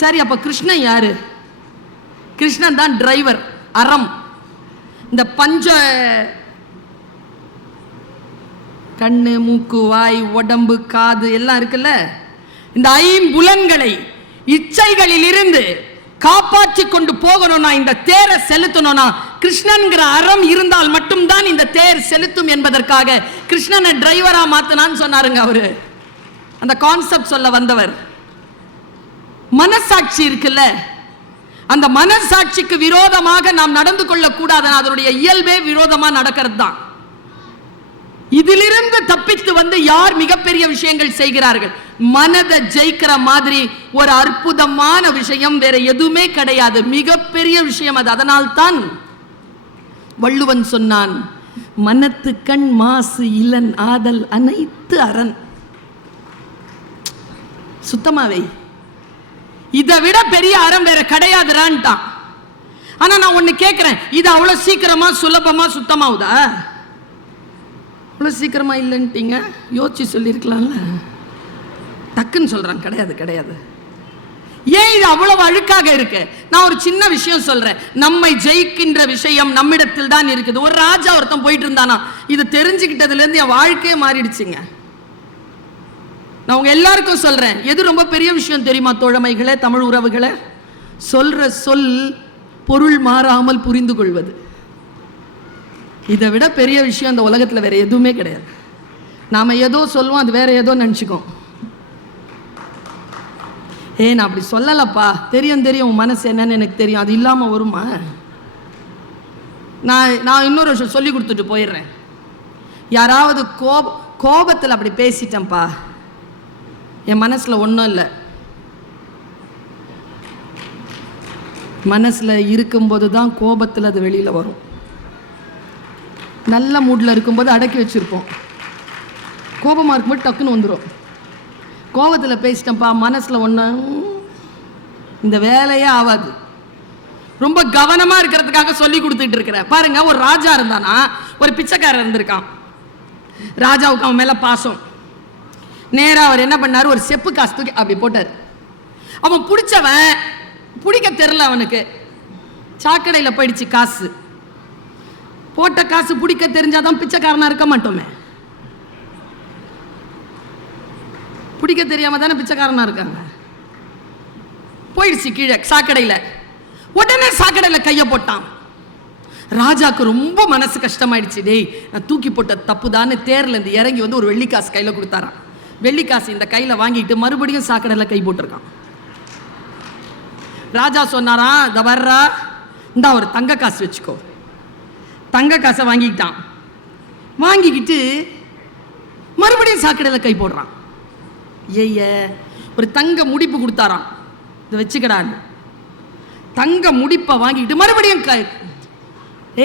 சரி, அப்ப கிருஷ்ணன் யாரு? கிருஷ்ணன் தான் டிரைவர், அறம். இந்த பஞ்ச கண்ணு, மூக்கு, வாய், உடம்பு, காது எல்லாம் இருக்குல்ல, இந்த 5 புலன்களை இச்சைகளில் இருந்து காப்பாற்றி கொண்டு போகணும்னா, இந்த தேரை செலுத்தணும்னா கிருஷ்ணன்கிற அறம் இருந்தால் மட்டும்தான் இந்த தேர் செலுத்தும் என்பதற்காக கிருஷ்ணனை டிரைவரா மாத்தினான்னு சொன்னாருங்க அவரு. அந்த கான்செப்ட் சொல்ல வந்தவர். மனசாட்சி இருக்குல்ல, அந்த மனசாட்சிக்கு விரோதமாக நாம் நடந்து கொள்ள கூடாது. அதனுடைய இயல்பே விரோதமா நடக்கிறது தான். இதிலிருந்து தப்பித்து வந்து யார் மிகப்பெரிய விஷயங்கள் செய்கிறார்கள்? மனதை ஜெயிக்கிற மாதிரி ஒரு அற்புதமான விஷயம் வேற எதுவுமே கிடையாது. மிகப்பெரிய விஷயம் அது. அதனால்தான் வள்ளுவன் சொன்னான், மனத்து கண் மாசு இளன் ஆதல் அனைத்து அரண். சுத்தமாவே இதை விட பெரிய அறம் வேற கிடையாதுறான்ட்டான். ஆனா நான் ஒண்ணு கேட்கிறேன், இது அவ்வளவு சீக்கிரமா சுலபமா சுத்தமாவுதா? அவ்வளவு சீக்கிரமா இல்லைன்ட்டீங்க, யோசிச்சு சொல்லியிருக்கலாம்ல. டக்குன்னு சொல்றான், கிடையாது கிடையாது. ஏன் இது அவ்வளவு அழுக்காக இருக்கு? நான் ஒரு சின்ன விஷயம் சொல்றேன். நம்மை ஜெயிக்கின்ற விஷயம் நம்மிடத்தில் தான் இருக்குது. ஒரு ராஜா ஒருத்தன் போயிட்டு இருந்தானா, இது தெரிஞ்சுக்கிட்டதுல இருந்து என் வாழ்க்கையே மாறிடுச்சுங்க. நான் உங்க எல்லாருக்கும் சொல்றேன், எது ரொம்ப பெரிய விஷயம் தெரியுமா தோழமைகளே, தமிழ் உறவுகளே? சொல்ற சொல் பொருள் மாறாமல் புரிந்து கொள்வது. இதை விட பெரிய விஷயம் இந்த உலகத்தில் வேற எதுவுமே கிடையாது. நாம ஏதோ சொல்லுவோம், அது வேற ஏதோ நினச்சிக்கோம். நான் அப்படி சொல்லலப்பா, தெரியும் தெரியும் உன் மனசு என்னன்னு எனக்கு தெரியும், அது இல்லாமல் வருமா? நான் இன்னொரு விஷயம் சொல்லி கொடுத்துட்டு போயிடுறேன். யாராவது கோபத்தில் அப்படி பேசிட்டேன்ப்பா, என் மனசில் ஒன்றும் இல்லை, மனசில் இருக்கும்போது தான் கோபத்தில் அது வெளியில் வரும். நல்ல மூடில் இருக்கும்போது அடக்கி வச்சுருப்போம், கோபமாக இருக்கும்போது டக்குன்னு வந்துடும். கோபத்தில் பேசிட்டேன்ப்பா, மனசில் ஒன்று, இந்த வேலையே ஆகாது. ரொம்ப கவனமாக இருக்கிறதுக்காக சொல்லி கொடுத்துட்டு இருக்கிறேன். பாருங்க, ஒரு ராஜா இருந்தானா, ஒரு பிச்சைக்காரர் இருந்திருக்கான். ராஜாவுக்கு அவன் மேலே பாசம். நேராக அவர் என்ன பண்ணார், ஒரு செப்பு காசு தூக்கி அப்படி போட்டார். அவன் பிடிச்சவன், பிடிக்க தெரில அவனுக்கு, சாக்கடையில் போயிடுச்சு காசு. போட்ட காசு பிடிக்க தெரிஞ்சாதான் பிச்சைக்காரனா இருக்க மாட்டோமே. பிடிக்க தெரியாம தானே பிச்சைக்காரனா இருக்காங்க. போயிடுச்சு கீழே சாக்கடையில். உடனே சாக்கடையில் கையை போட்டான். ராஜாக்கு ரொம்ப மனசு கஷ்டமாயிடுச்சு. டேய், நான் தூக்கி போட்ட தப்பு தானே. தேர்ல இருந்து இறங்கி வந்து ஒரு வெள்ளிக்காசு கையில் கொடுத்தாரான். வெள்ளிக்காசு இந்த கையில் வாங்கிட்டு மறுபடியும் சாக்கடையில் கை போட்டிருக்கான். ராஜா சொன்னாராம், இந்த வர்றா, இந்தா ஒரு தங்க காசு வச்சுக்கோ. தங்க காசை வாங்கிக்கிட்டான். வாங்கிக்கிட்டு மறுபடியும் சாக்கடையில் கை போடுறான். ஒரு தங்க முடிப்பு கொடுத்தாராம், இதை வச்சுக்கடான்னு. தங்க முடிப்பை வாங்கிட்டு மறுபடியும்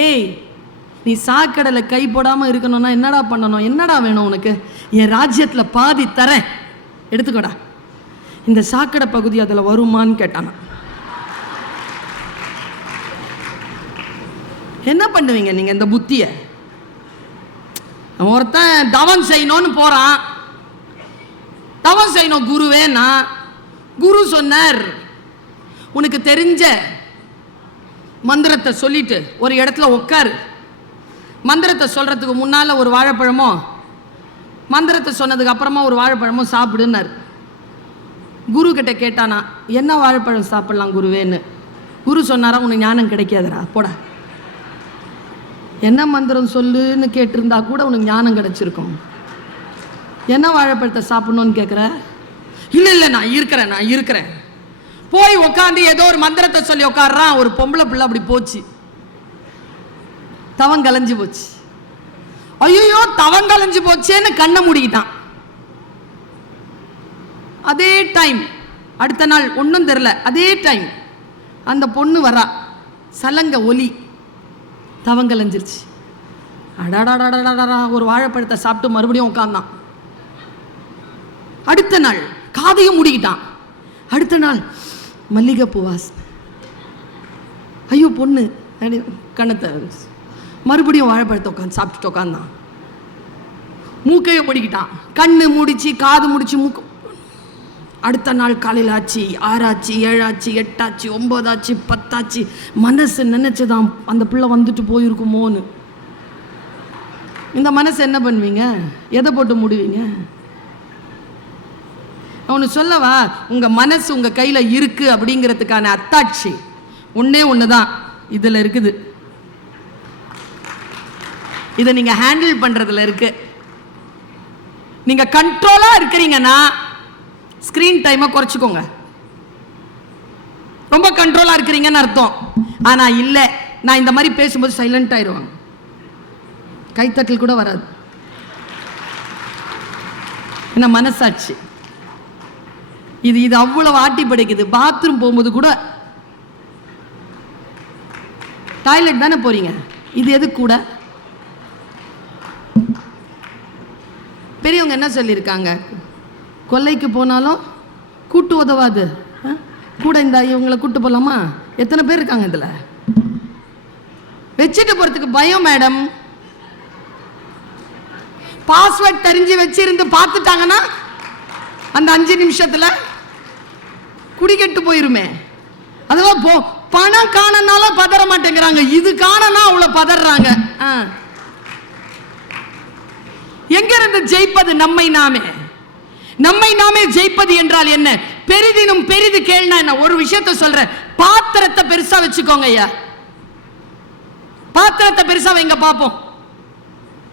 ஏய், நீ சாக்கடையில கை போடாம இருக்கணும்னா என்னடா பண்ணணும்? என்னடா வேணும் உனக்கு? என் ராஜ்யத்துல பாதி தரேன், எடுத்துக்கோடா. இந்த சாக்கடை பகுதி அதுல வருமான்னு கேட்டானா. என்ன பண்ணுவீங்க நீங்க இந்த புத்திய? ஒருத்தன் தவம் செய்யணும்னு போறான். தவம் செய்யணும் குருவேனா, குரு சொன்னார் உனக்கு தெரிஞ்ச மந்திரத்தை சொல்லிட்டு ஒரு இடத்துல உட்காரு. மந்திரத்தை சொல்றதுக்கு முன்னால ஒரு வாழைப்பழமோ, மந்திரத்தை சொன்னதுக்கு அப்புறமா ஒரு வாழைப்பழமோ சாப்பிடுன்னாரு. குரு கிட்ட கேட்டானா, என்ன வாழைப்பழம் சாப்பிடலாம் குருவேன்னு. குரு சொன்னாரா, உனக்கு ஞானம் கிடைக்காதரா, போடா. என்ன மந்திரம் சொல்லுன்னு கேட்டிருந்தா கூட உனக்கு ஞானம் கிடைச்சிருக்கும். என்ன வாழைப்பழத்தை சாப்பிடணும்னு கேட்குற? இல்லை நான் இருக்கிறேன். போய் உட்காந்து ஏதோ ஒரு மந்திரத்தை சொல்லி உட்காடுறான். ஒரு பொம்பளை பிள்ளை அப்படி போச்சு, தவம் கலைஞ்சு போச்சு. ஐயோ தவம் கலைஞ்சு போச்சேன்னு கண்ணை மூடிக்கிட்டான். அதே டைம் அடுத்த நாள் ஒன்றும் தெரில, அதே டைம் அந்த பொண்ணு வரா, சலங்க ஒலி, தவம் கலைஞ்சிருச்சு. அடாடாடாடாடா, ஒரு வாழைப்பழத்தை சாப்பிட்டு மறுபடியும் உட்கார்ந்தான். அடுத்த நாள் காதையும் மூடிக்கிட்டான். அடுத்த நாள் மல்லிகைப்பூ வாசனை. ஐயோ பொண்ணு கண்ணத்தை, மறுபடியும் வாழைப்பழத்தை உட்காந்து சாப்பிட்டுட்டு உட்காந்தான். மூக்கையை மூடிக்கிட்டான். கண்ணு முடிச்சு காது முடிச்சு மூக்கு. அடுத்த நாள் காலையில் ஆச்சு, 6 ஆச்சு, 7 ஆச்சு, 8 ஆச்சு, 9 ஆச்சு, 10 ஆச்சு. மனசு நினைச்சுதான் அந்த பிள்ளை வந்துட்டு போயிருக்குமோன்னு. இந்த மனசு என்ன பண்ணுவீங்க? எதை போட்டு மூடுவீங்க? அவனு சொல்லவா, உங்க மனசு உங்க கையில இருக்கு அப்படிங்கிறதுக்கான அத்தாட்சி ஒன்னே ஒண்ணுதான் இதுல இருக்குது. இதை நீங்க ஹேண்டில் பண்றதுல இருக்கு. நீங்க கண்ட்ரோலா இருக்கிறீங்கன்னா ஸ்கிரீன் டைமை குறைச்சிக்கோங்க. ரொம்ப கண்ட்ரோலா இருக்கிறீங்கன்னு அர்த்தம். ஆனா இல்ல, நான் இந்த மாதிரி பேசும்போது சைலண்ட் ஆயிடுவாங்க, கைத்தட்டல் கூட வராது. என்ன மனசாட்சி இது அவ்வளவு ஆட்டி படைக்குது. பாத்ரூம் போகும்போது கூட, டாய்லெட் தானே போறீங்க, இது எது கூட? பெரியவங்க என்ன சொல்லியிருக்காங்க? கொல்லைக்கு போனாலும் கூட்டு உதவாது, கூட இந்த இவங்களை கூட்டு போலாமா? எத்தனை பேர் இருக்காங்க இதுல? வச்சுட்டு போறதுக்கு பயம் மேடம். பாஸ்வேர்ட் தெரிஞ்சு வச்சிருந்து பார்த்துட்டாங்கன்னா அந்த 5 நிமிஷத்துல குடிக்கெட்டு போயிருமே. அதெல்லாம் பணம் காணனால பதற மாட்டேங்கிறாங்க, இது காணனா அவ்வளவு பதறாங்க. எங்க இருந்து ஜெயிப்பது? நம்மை நாமே ஜெயிப்பது என்றால் என்ன? பெரிதினும் பெரிது கேள்னா என்ன? ஒரு விஷயத்தை சொல்றேன், பாத்திரத்தை பெருசா வச்சுக்கோங்க ஐயா. பாத்திரத்தை பெருசா வைங்க பாப்போம்.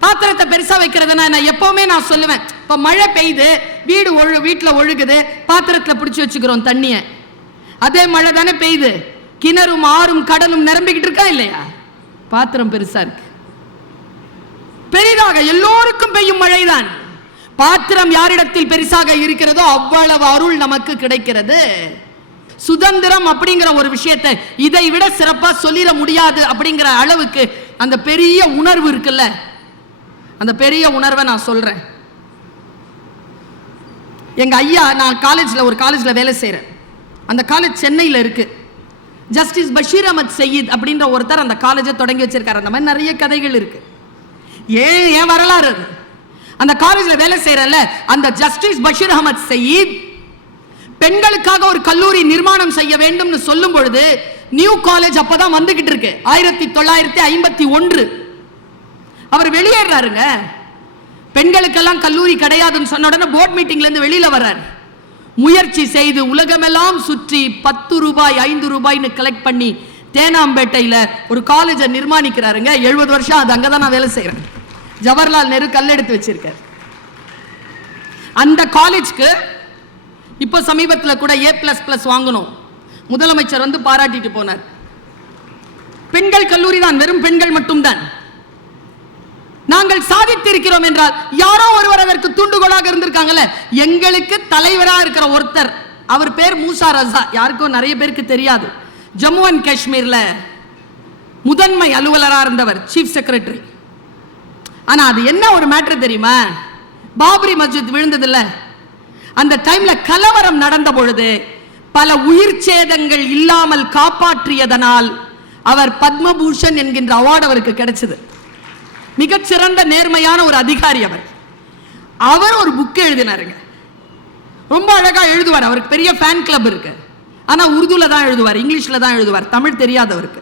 பாத்திரத்தை பெருசா வைக்கிறதுனா என்ன? எப்பவுமே நான் சொல்லுவேன், இப்ப மழை பெய்யுது, வீட்டுல ஒழுகுது, பாத்திரத்துல பிடிச்சு வச்சுக்கிறோம் தண்ணிய. அதே மழை தானே பெய்யுது, கிணறும் ஆறும் கடலும் நிரம்பிக்கிட்டு இருக்கா இல்லையா? பாத்திரம் பெருசா இருக்கு. பெரிதாக எல்லோருக்கும் பெய்யும் மழைதான். பாத்திரம் யாரிடத்தில் பெருசாக இருக்கிறதோ அவ்வளவு அருள் நமக்கு கிடைக்கிறது. சுதந்திரம் அப்படிங்கிற ஒரு விஷயத்தை இதை விட சிறப்பா சொல்லிட முடியாது அப்படிங்கிற அளவுக்கு அந்த பெரிய உணர்வு இருக்குல்ல, அந்த பெரிய உணர்வை நான் சொல்றேன். எங்க ஐயா, நான் ஒரு காலேஜ்ல வேலை செய்யறேன். அந்த காலேஜ் சென்னையில் இருக்கு. ஜஸ்டிஸ் பஷீர் அஹமத் சயீத் அப்படின்ற ஒருத்தர் அந்த காலேஜை தொடங்கி வச்சிருக்காரு. அந்த மாதிரி நிறைய கதைகள் இருக்கு. ஏன் வரலாறு? அந்த காலேஜ்ல வேலை செய்யறல அந்த ஜஸ்டிஸ் பஷீர் அஹமத் சயீத் பெண்களுக்காக ஒரு கல்லூரி நிர்மாணம் செய்ய வேண்டும்னு சொல்லும் பொழுது, நியூ காலேஜ் அப்பதான் வந்துகிட்டு இருக்கு, 1951. அவர் வெளியேறாருங்க. பெண்களுக்கெல்லாம் கல்லூரி கிடையாதுன்னு சொன்ன உடனே போர்ட் மீட்டிங்ல இருந்து வெளியில வர்றாரு. முயற்சி செய்து உலகமெல்லாம் சுற்றி 10 ரூபாய் 5 ரூபாய்னு கலெக்ட் பண்ணி தேனாம்பேட்டையில ஒரு காலேஜை நிர்மாணிக்கிறாருங்க. 70 வருஷம் அது அங்கதான் நான் வேலை செய்யறேன். ஜவஹர்லால் நேரு கல்லெடுத்து வச்சிருக்கார். அந்த காலேஜ்க்கு இப்போ சமீபத்தில் கூட A++ வாங்கணும். முதலமைச்சர் வந்து பாராட்டிட்டு போனார். பெண்கள் கல்லூரி தான், வெறும் பெண்கள் மட்டும்தான். நாங்கள் சாதித்திருக்கிறோம் என்றால் யாரோ ஒருவர் அதற்கு தூண்டுகோலாக இருந்திருக்காங்கல்ல. எங்களுக்கு தலைவராக இருக்கிற ஒருத்தர், அவர் பேர் மூசா ரஸா, யாருக்கும் நிறைய பேருக்கு தெரியாது. ஜம்மு அண்ட் காஷ்மீர்ல முதன்மை அலுவலராக இருந்தவர், சீஃப் செக்ரட்டரி. ஆனா அது என்ன ஒரு மேட்டர் தெரியுமா? பாபரி மஸ்ஜித் விழுந்ததில்ல, அந்த டைம்ல கலவரம் நடந்த பொழுது பல உயிர் சேதங்கள் இல்லாமல் காப்பாற்றியதனால் அவர் பத்மபூஷன் என்கின்ற அவார்டு அவருக்கு கிடைச்சது. மிகச்சிறந்த நேர்மையான ஒரு அதிகாரி அவர். அவர் ஒரு புக் எழுதினாருங்க, ரொம்ப அழகா எழுதுவார். அவருக்கு பெரிய ஃபேன் கிளப் இருக்கு. ஆனா உருதுல தான் எழுதுவார், இங்கிலீஷ்ல தான் எழுதுவார், தமிழ் தெரியாதவருக்கு.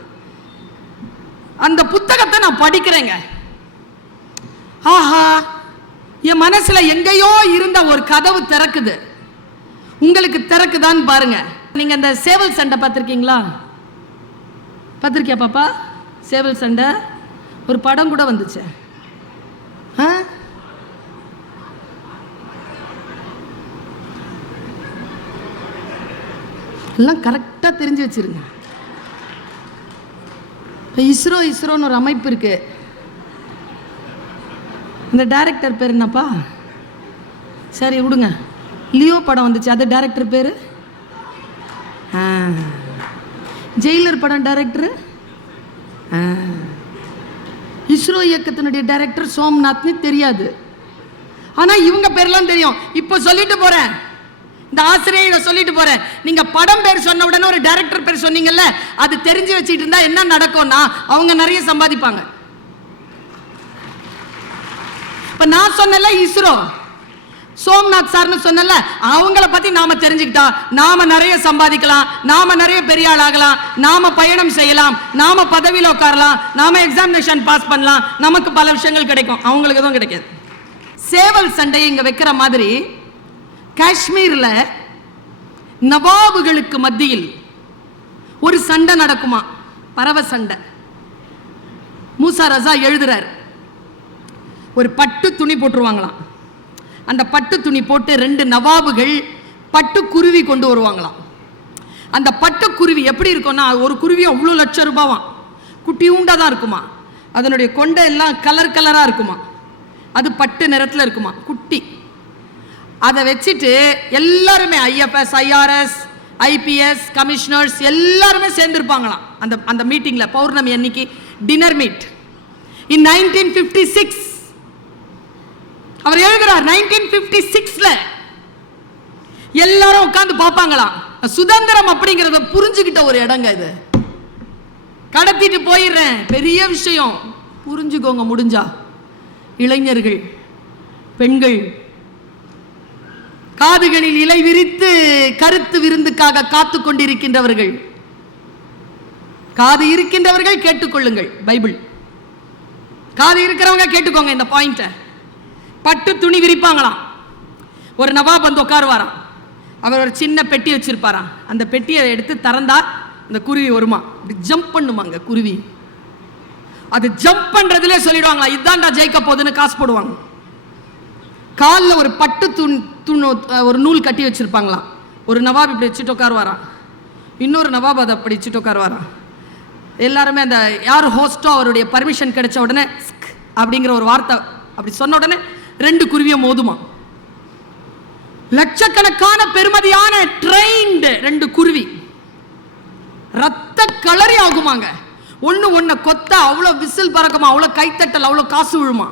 அந்த புத்தகத்தை நான் படிக்கிறேங்க. ஆஹா, என் மனசுல எங்கேயோ இருந்த ஒரு கதவு திறக்குது. உங்களுக்கு திறக்குதான்னு பாருங்க. நீங்க அந்த சேவல் சண்டை பார்த்திருக்கீங்களா? பார்த்திருக்கியா பாப்பா? சேவல் சண்டை ஒரு படம் கூட வந்துச்சு. எல்லாம் கரெக்டா தெரிஞ்சு வச்சிருங்க. இஸ்ரோன்னு ஒரு அமைப்பு இருக்கு. இந்த டைரக்டர் பேர் என்னப்பா? சரி விடுங்க. லியோ படம் வந்துச்சு, அது டைரக்டர் பேரு. ஜெயிலர் படம் டைரக்டர். இஸ்ரோ இயக்கத்தினுடைய டைரக்டர் சோம்நாத்னு தெரியாது, ஆனா இவங்க பேர்லாம் தெரியும். இப்போ சொல்லிட்டு போறேன், இந்த ஆசிரியரை சொல்லிட்டு போறேன். நீங்க படம் பேர் சொன்ன உடனே ஒரு டைரக்டர் பேர் சொன்னீங்கல்ல, அது தெரிஞ்சு வச்சுட்டு இருந்தா என்ன நடக்கும்னா அவங்க நிறைய சம்பாதிப்பாங்க. இப்ப நான் சொன்னல இஸ்ரோ, சோம்நாத் சார்னு சொன்னல, அவங்கள பத்தி நாம தெரிஞ்சுக்கிட்டா நாம நிறைய சம்பாதிக்கலாம், நாம நிறைய பெரிய ஆளாகலாம், நாம பயணம் செய்யலாம், நாம பதவியில் உட்காரலாம், நாம எக்ஸாமினேஷன் பாஸ் பண்ணலாம், நமக்கு பல விஷயங்கள் கிடைக்கும், அவங்களுக்கு எதுவும் கிடைக்காது. சேவல் சண்டையை இங்க வைக்கிற மாதிரி காஷ்மீர்ல நவாபுகளுக்கு மத்தியில் ஒரு சண்டை நடக்குமா, பறவை சண்டை. மூசா ரசா எழுதுறார், ஒரு பட்டு துணி போட்டுருவாங்களாம். அந்த பட்டு துணி போட்டு 2 நவாபுகள் பட்டு குருவி கொண்டு வருவாங்களாம். அந்த பட்டு குருவி எப்படி இருக்கும்னா, ஒரு குருவி அவ்வளோ லட்சம் ரூபாவாம், குட்டியூண்டா தான் இருக்குமா, அதனுடைய கொண்டை எல்லாம் கலர் கலராக இருக்குமா, அது பட்டு நிறத்தில் இருக்குமா, குட்டி. அதை வச்சுட்டு எல்லாருமே ஐஎஃப்எஸ், ஐஆர்எஸ், ஐபிஎஸ் கமிஷனர்ஸ் எல்லாருமே சேர்ந்துருப்பாங்களாம் அந்த அந்த மீட்டிங்கில். பௌர்ணமி அன்னைக்கு டின்னர் மீட். இன் 1956 அவர் எழுதுறார், 1956ல எல்லாரும் உட்கார்ந்து பார்ப்பாங்களாம். சுதந்திரம் அப்படிங்கிறத புரிஞ்சுக்கிட்ட ஒரு இடங்க இது. கடத்திட்டு போயிடுறேன், பெரிய விஷயம், புரிஞ்சுக்கோங்க முடிஞ்சா. இளைஞர்கள், பெண்கள், காதுகளில் இலை விரித்து கருத்து விருந்துக்காக காத்து கொண்டிருக்கின்றவர்கள், காது இருக்கின்றவர்கள் கேட்டுக்கொள்ளுங்கள். பைபிள் காது இருக்கிறவங்க கேட்டுக்கோங்க இந்த பாயிண்ட. பட்டு துணி விரிப்பாங்களாம். ஒரு நவாப் வந்து உட்காருவாராம். அவர் ஒரு சின்ன பெட்டி வச்சிருப்பாராம். அந்த பெட்டியை எடுத்து திறந்தா இந்த குருவி வருமா, இப்படி ஜம்ப் பண்ணுமாங்க குருவி. அது ஜம்ப் பண்றதுல சொல்லிடுவாங்களா, இதுதான்டா ஜெயிக்க போகுதுன்னு காசு போடுவாங்க. காலில் ஒரு பட்டு துணி ஒரு நூல் கட்டி வச்சிருப்பாங்களாம். ஒரு நவாப் இப்படி வச்சுட்டு உட்காருவாராம், இன்னொரு நவாப் அதை அப்படி வச்சுட்டு உட்காருவாராம். எல்லாருமே அந்த யார் ஹோஸ்டோ அவருடைய பர்மிஷன் கிடைச்ச உடனே அப்படிங்கிற ஒரு வார்த்தை அப்படி சொன்ன உடனே 2 குருவியை மோதுமா. லட்சக்கணக்கான பெருமதியான ட்ரெயின்டு 2 குருவி ரத்த கலரி ஆகுமாங்க. ஒண்ணு கொத்த அவ்வளோ விசில் பறக்குமா, அவ்வளோ கைத்தட்டல், அவ்வளோ காசு விழுமா.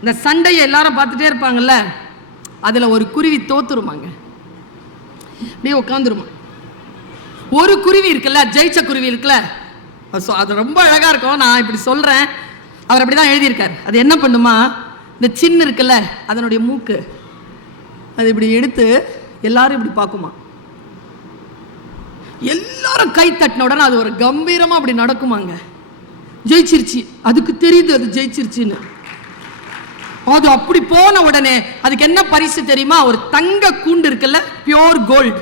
இந்த சண்டையை எல்லாரும் பார்த்துட்டே இருப்பாங்கல்ல, அதில் ஒரு குருவி தோத்துருமாங்க, அப்படியே உட்காந்துருமா. ஒரு குருவி இருக்குல்ல, ஜெயிச்ச குருவி இருக்குல்ல, அது ரொம்ப அழகா இருக்கும். நான் இப்படி சொல்றேன், அவர் அப்படிதான் எழுதியிருக்காரு. அது என்ன பண்ணுமா, இந்த சின்ன இருக்குல்ல அதனுடைய மூக்கு, அது இப்படி எடுத்து எல்லாரும் இப்படி பார்க்குமா. எல்லாரும் கை தட்டின உடனே அது ஒரு கம்பீரமா அப்படி நடக்குமாங்க. ஜெயிச்சிருச்சு, அதுக்கு தெரியுது அது ஜெயிச்சிருச்சுன்னு. அது அப்படி போன உடனே அதுக்கு என்ன பரிசு தெரியுமா, ஒரு தங்க கூண்டு இருக்குல்ல, பியோர் கோல்டு,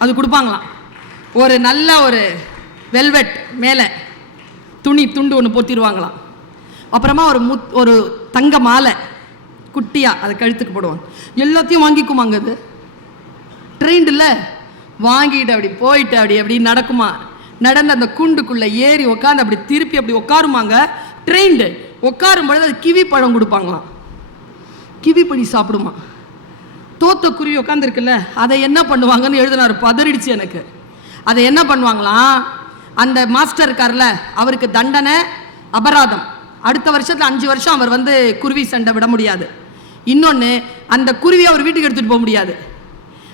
அது கொடுப்பாங்களாம். ஒரு நல்ல ஒரு வெல்வெட் மேலே துண்டு ஒன்று போத்திடுவாங்களாம். அப்புறமா ஒரு தங்க மாலை குட்டியா அது கழுத்துக்கு போடுவாங்க. எல்லாத்தையும் வாங்கிக்குமாங்க. அது ட்ரெயின்ல வாங்கிட்டு அப்படி போயிட்டு அப்படி நடக்குமா. நடந்து அந்த கூண்டுக்குள்ள ஏறி உட்காந்து அப்படி திருப்பி அப்படி உட்காருமாங்க. ட்ரெயின்டு உட்காரும் பொழுது அது கிவி பழம் கொடுப்பாங்களாம், கிவி பண்ணி சாப்பிடுமா. தோத்த குருவி உட்காந்துருக்குல்ல, அதை என்ன பண்ணுவாங்கன்னு எழுதினாரு, பதறிடுச்சு எனக்கு. அதை என்ன பண்ணுவாங்களாம், அந்த மாஸ்டர் இருக்கார்ல அவருக்கு தண்டனை அபராதம், அடுத்த வருஷத்துல 5 வருஷம் அவர் வந்து குருவி சண்டை விட முடியாது. இன்னொன்று, அந்த குருவியை அவர் வீட்டுக்கு எடுத்துகிட்டு போக முடியாது.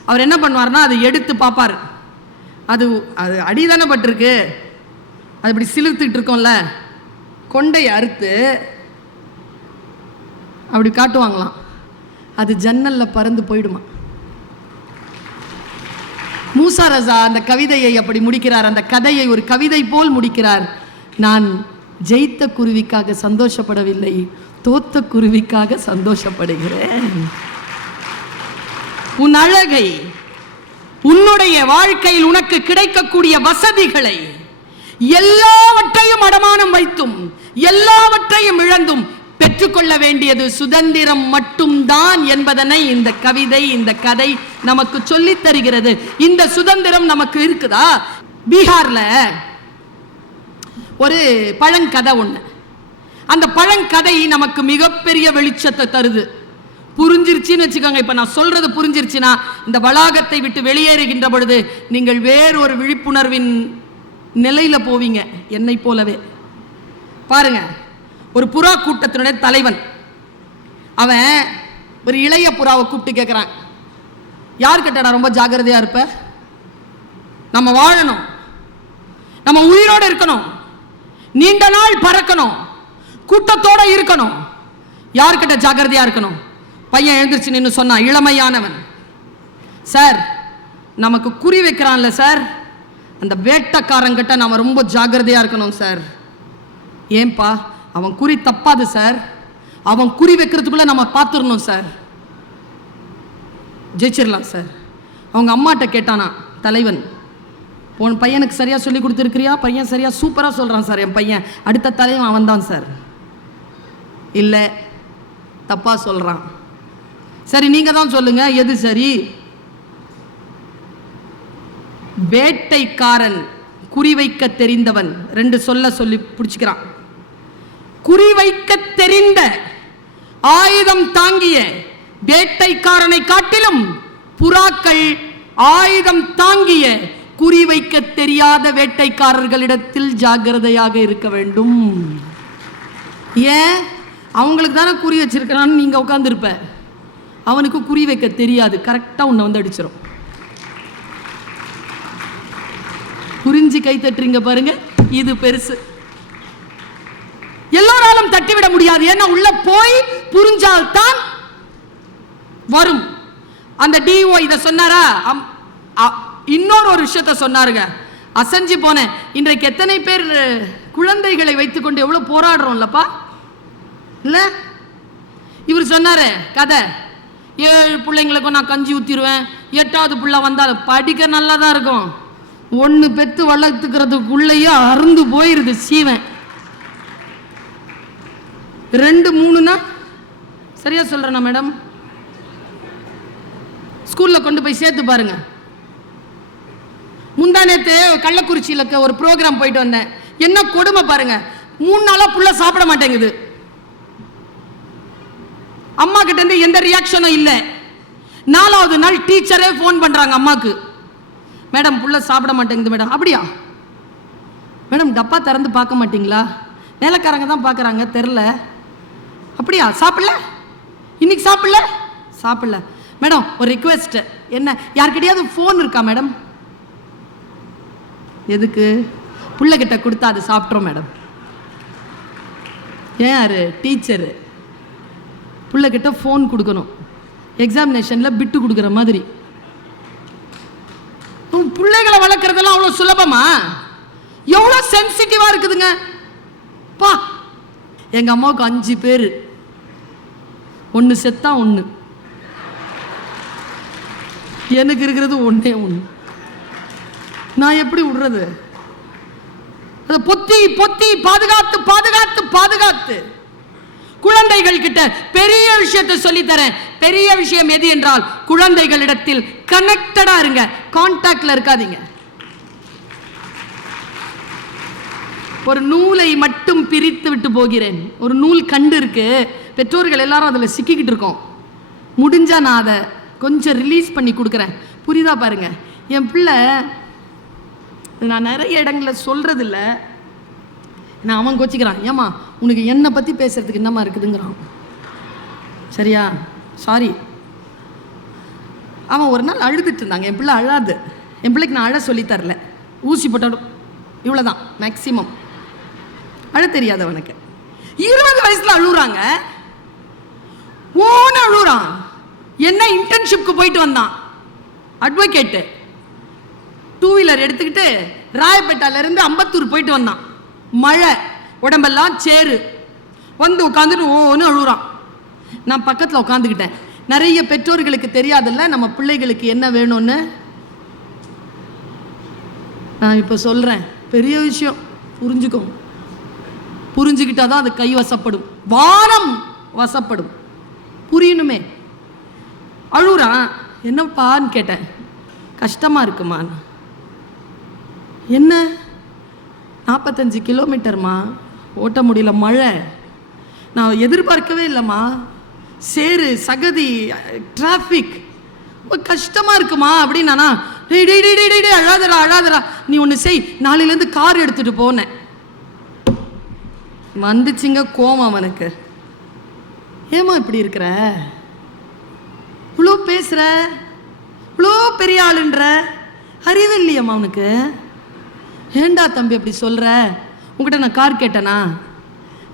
அவர் என்ன பண்ணுவார்னா அதை எடுத்து பார்ப்பார், அது அது அடிதானே பட்டிருக்கு, அது இப்படி சிலுத்துக்கிட்டு இருக்கோம்ல, கொண்டையை அறுத்து அப்படி காட்டுவாங்களாம், அது ஜன்னலில் பறந்து போயிடுமா. மூசா ரஸா அந்த கவிதையை அப்படி முடிக்கிறார், அந்த கதையை ஒரு கவிதை போல் முடிக்கிறார். நான் ஜெயித்த குருவிக்காக சந்தோஷப்படவில்லை, தோத்த குருவிக்காக சந்தோஷப்படுகிறேன். உன் அழகை, உன்னுடைய வாழ்க்கையில் உனக்கு கிடைக்கக்கூடிய வசதிகளை எல்லாவற்றையும் அடமானம் வைத்தும் எல்லாவற்றையும் இழந்தும் பெற்றுக்கொள்ள வேண்டியது சுதந்திரம் மட்டும்தான் என்பதனை இந்த கவிதை, இந்த கதை நமக்கு சொல்லித் தருகிறது. இந்த சுதந்திரம் நமக்கு இருக்குதா? பீகார்ல ஒரு பழங்கதை ஒண்ணு, அந்த பழங்கதை நமக்கு மிகப்பெரிய வெளிச்சத்தை தருது. புரிஞ்சிருச்சுன்னு வச்சுக்கோங்க. இப்ப நான் சொல்றது புரிஞ்சிருச்சுன்னா இந்த வளாகத்தை விட்டு வெளியேறுகின்ற பொழுது நீங்கள் வேறொரு விழிப்புணர்வின் நிலையில போவீங்க. என்னை போலவே பாருங்க, ஒரு புறா கூட்டத்தினுடைய தலைவன், அவன் ஒரு இளைய புறாவை கூப்பிட்டு கேட்கிறான், யார் கிட்ட ரொம்ப ஜாக்கிரதையா இருப்ப, நம்ம வாழணும், நம்ம உயிரோடு இருக்கணும், நீண்ட நாள் பறக்கணும், கூட்டத்தோட இருக்கணும், யார்கிட்ட ஜாக்கிரதையா இருக்கணும்? பையன் எழுந்திருச்சு நின்று சொன்னான், இளமையானவன், சார் நமக்கு குறி வைக்கிறான்ல சார், அந்த வேட்டக்காரங்கிட்ட நாம ரொம்ப ஜாக்கிரதையா இருக்கணும் சார். ஏன்பா? அவன் குறி தப்பாது சார், அவன் குறி வைக்கிறதுக்குள்ள நம்ம பார்த்துடணும் சார், ஜெயிச்சிடலாம் சார். அவங்க அம்மாட்ட கேட்டானா தலைவன், உன் பையனுக்கு சரியா சொல்லி கொடுத்துருக்கிறியா? பையன் சரியா, சூப்பரா சொல்றான் சார் என் பையன், அடுத்த தலைவன் அவன் தான் சார். இல்லை, தப்பா சொல்றான். சரி நீங்க தான் சொல்லுங்க எது சரி? வேட்டைக்காரன் குறிவைக்க தெரிந்தவன், 2 சொல்லி பிடிச்சுக்கிறான். குறிவைக்க தெரிந்த ஆயுதம் தாங்கிய வேட்டைக்காரனை காட்டிலும் புறாக்கள் ஆயுதம் தாங்கிய குறிவைக்க தெரியாத வேட்டைக்காரர்களிடத்தில் ஜாக்கிரதையாக இருக்க வேண்டும். ஏன்? அவங்களுக்கு தானே குறி வச்சிருக்கிறான்னு நீங்க உட்கார்ந்துருப்ப, அவனுக்கு குறி வைக்க தெரியாது, கரெக்டா உன்னை வந்து அடிச்சிடும். புரிஞ்சு கை தட்டுறீங்க பாருங்க, இது பெருசு. எல்லாராலும் தட்டிவிட முடியாது, ஏன்னா உள்ள போய் புரிஞ்சால்தான் வரும். அந்த டிஓ இத சொன்னாரா? இன்னொரு ஒரு விஷயத்த சொன்னாருங்க, அசஞ்சு போனேன். இன்றைக்கு எத்தனை பேர் குழந்தைகளை வைத்துக்கொண்டு எவ்வளவு போராடுறோம்லப்பா, இல்ல? இவர் சொன்னாரு கதை, 7 பிள்ளைங்களுக்கும் நான் கஞ்சி ஊத்திடுவேன், 8வது பிள்ளை வந்தாலும் படிக்க நல்லா தான் இருக்கும், 1 பெத்து வளர்த்துக்கிறதுக்குள்ளேயே அருந்து போயிருது சீவன். 2 3னா சரியா சொல்றேனா மேடம்? ஸ்கூல்ல கொண்டு போய் சேர்த்து பாருங்க. முந்தா நேத்து கள்ளக்குறிச்சியில ஒரு ப்ரோக்ராம் போயிட்டு வந்தேன், என்ன கொடுமை பாருங்க. 3 நாளா புள்ள சாப்பிட மாட்டேங்குது, அம்மா கிட்ட இருந்து எந்த ரியாக்ஷனும் இல்லை. 4வது நாள் டீச்சரே போன் பண்றாங்க அம்மாக்கு, மேடம் புள்ள சாப்பிட மாட்டேங்குது மேடம். அப்படியா மேடம்? டப்பா திறந்து பார்க்க மாட்டீங்களா? வேலைக்காரங்க தான் பார்க்குறாங்க, தெரில. அப்படியா? சாப்பிடல இன்னைக்கு? சாப்பிடல மேடம். ஒரு ரிக்வெஸ்ட், என்ன, யார்கிட்டயாவது ஃபோன் இருக்கா மேடம்? எதுக்கு? பிள்ளைகிட்ட கொடுத்தா அது சாப்பிட்றோம் மேடம். ஏன்? யாரு? டீச்சரு பிள்ளைகிட்ட ஃபோன் கொடுக்கணும், எக்ஸாமினேஷனில் பிட்டு கொடுக்குற மாதிரி. பிள்ளைகளை வளர்க்குறதெல்லாம் அவ்வளோ சுலபமா? எவ்வளோ சென்சிட்டிவாக இருக்குதுங்க பா. எங்கள் அம்மாவுக்கு 5 பேர், 1 செத்தா 1, எனக்கு இருக்கிறது 1 நான் எப்படி விடுறது? அதை பொத்தி பொத்தி பாதுகாத்து பாதுகாத்து பாதுகாத்து குழந்தைகள் கிட்ட பெரிய விஷயத்தை சொல்லித்தரேன். பெரிய விஷயம் எது என்றால், குழந்தைகளிடத்தில் கனெக்டடா இருங்க, கான்டாக்ட்ல இருக்காதீங்க. ஒரு நூலை மட்டும் பிரித்து விட்டு போகிறேன். ஒரு நூல் கண்டு இருக்கு, பெற்றோர்கள் எல்லாரும் அதில் சிக்கிக்கிட்டு இருக்கோம். முடிஞ்சா நான் அதை கொஞ்சம் ரிலீஸ் பண்ணி கொடுக்குறேன். புரியுதா பாருங்க? என் பிள்ளை நான் நிறைய இடங்களில் சொல்கிறதில்ல. நான் அவன் கோச்சிக்கிறான், ஏம்மா உனக்கு என்னை பற்றி பேசுகிறதுக்கு என்னம்மா இருக்குதுங்கிறான். சரியா, சாரி. அவன் ஒரு நாள் அழுதுட்டு இருந்தாங்க. என் பிள்ளை அழாது. என் பிள்ளைக்கு நான் அழ சொல்லித்தரல. ஊசி போட்டாலும் இவ்வளோதான் மேக்சிமம். அழ தெரியாது அவனுக்கு. 20 வயசில் அழுகுறாங்க. ஓன அழுகுறான். என்ன இன்டர்ன்ஷிப்க்கு போயிட்டு வந்தான், அட்வொகேட்டு. 2 வீலர் எடுத்துக்கிட்டு ராயப்பேட்டாலேருந்து அம்பத்தூர் போயிட்டு வந்தான். மழை, உடம்பெல்லாம் சேரு. வந்து உட்காந்துட்டு ஓன்னு அழுகுறான். நான் பக்கத்தில் உட்காந்துக்கிட்டேன். நிறைய பெற்றோர்களுக்கு தெரியாதுல்ல நம்ம பிள்ளைகளுக்கு என்ன வேணும்னு. நான் இப்போ சொல்கிறேன், பெரிய விஷயம், புரிஞ்சுக்கோ. புரிஞ்சுக்கிட்டாதான் அது கை வசப்படும், வானம் வசப்படும். புரியணுமே. அழுகுறான். என்னப்பான்னு கேட்டேன். கஷ்டமாக இருக்குமா. என்ன 45 கிலோமீட்டர்மா, ஓட்ட முடியல, மழை, நான் எதிர்பார்க்கவே இல்லைம்மா, சேரு, சகதி, டிராஃபிக், கஷ்டமாக இருக்குமா அப்படின்னா. டேய் டேய் டேய் டேய் டே அழாதரா அழாதரா, நீ ஒன்று செய், நாளையிலேருந்து கார் எடுத்துகிட்டு போனேன். வந்துச்சுங்க கோவம் அவனுக்கு. ஏமா இப்படி இருக்கிற, இவ்வளோ பேசுகிற, இவ்வளோ பெரிய ஆளுன்ற, அறிவு இல்லையம்மா அவனுக்கு. ஏண்டா தம்பி அப்படி சொல்கிற, உங்ககிட்ட நான் கார் கேட்டேனா?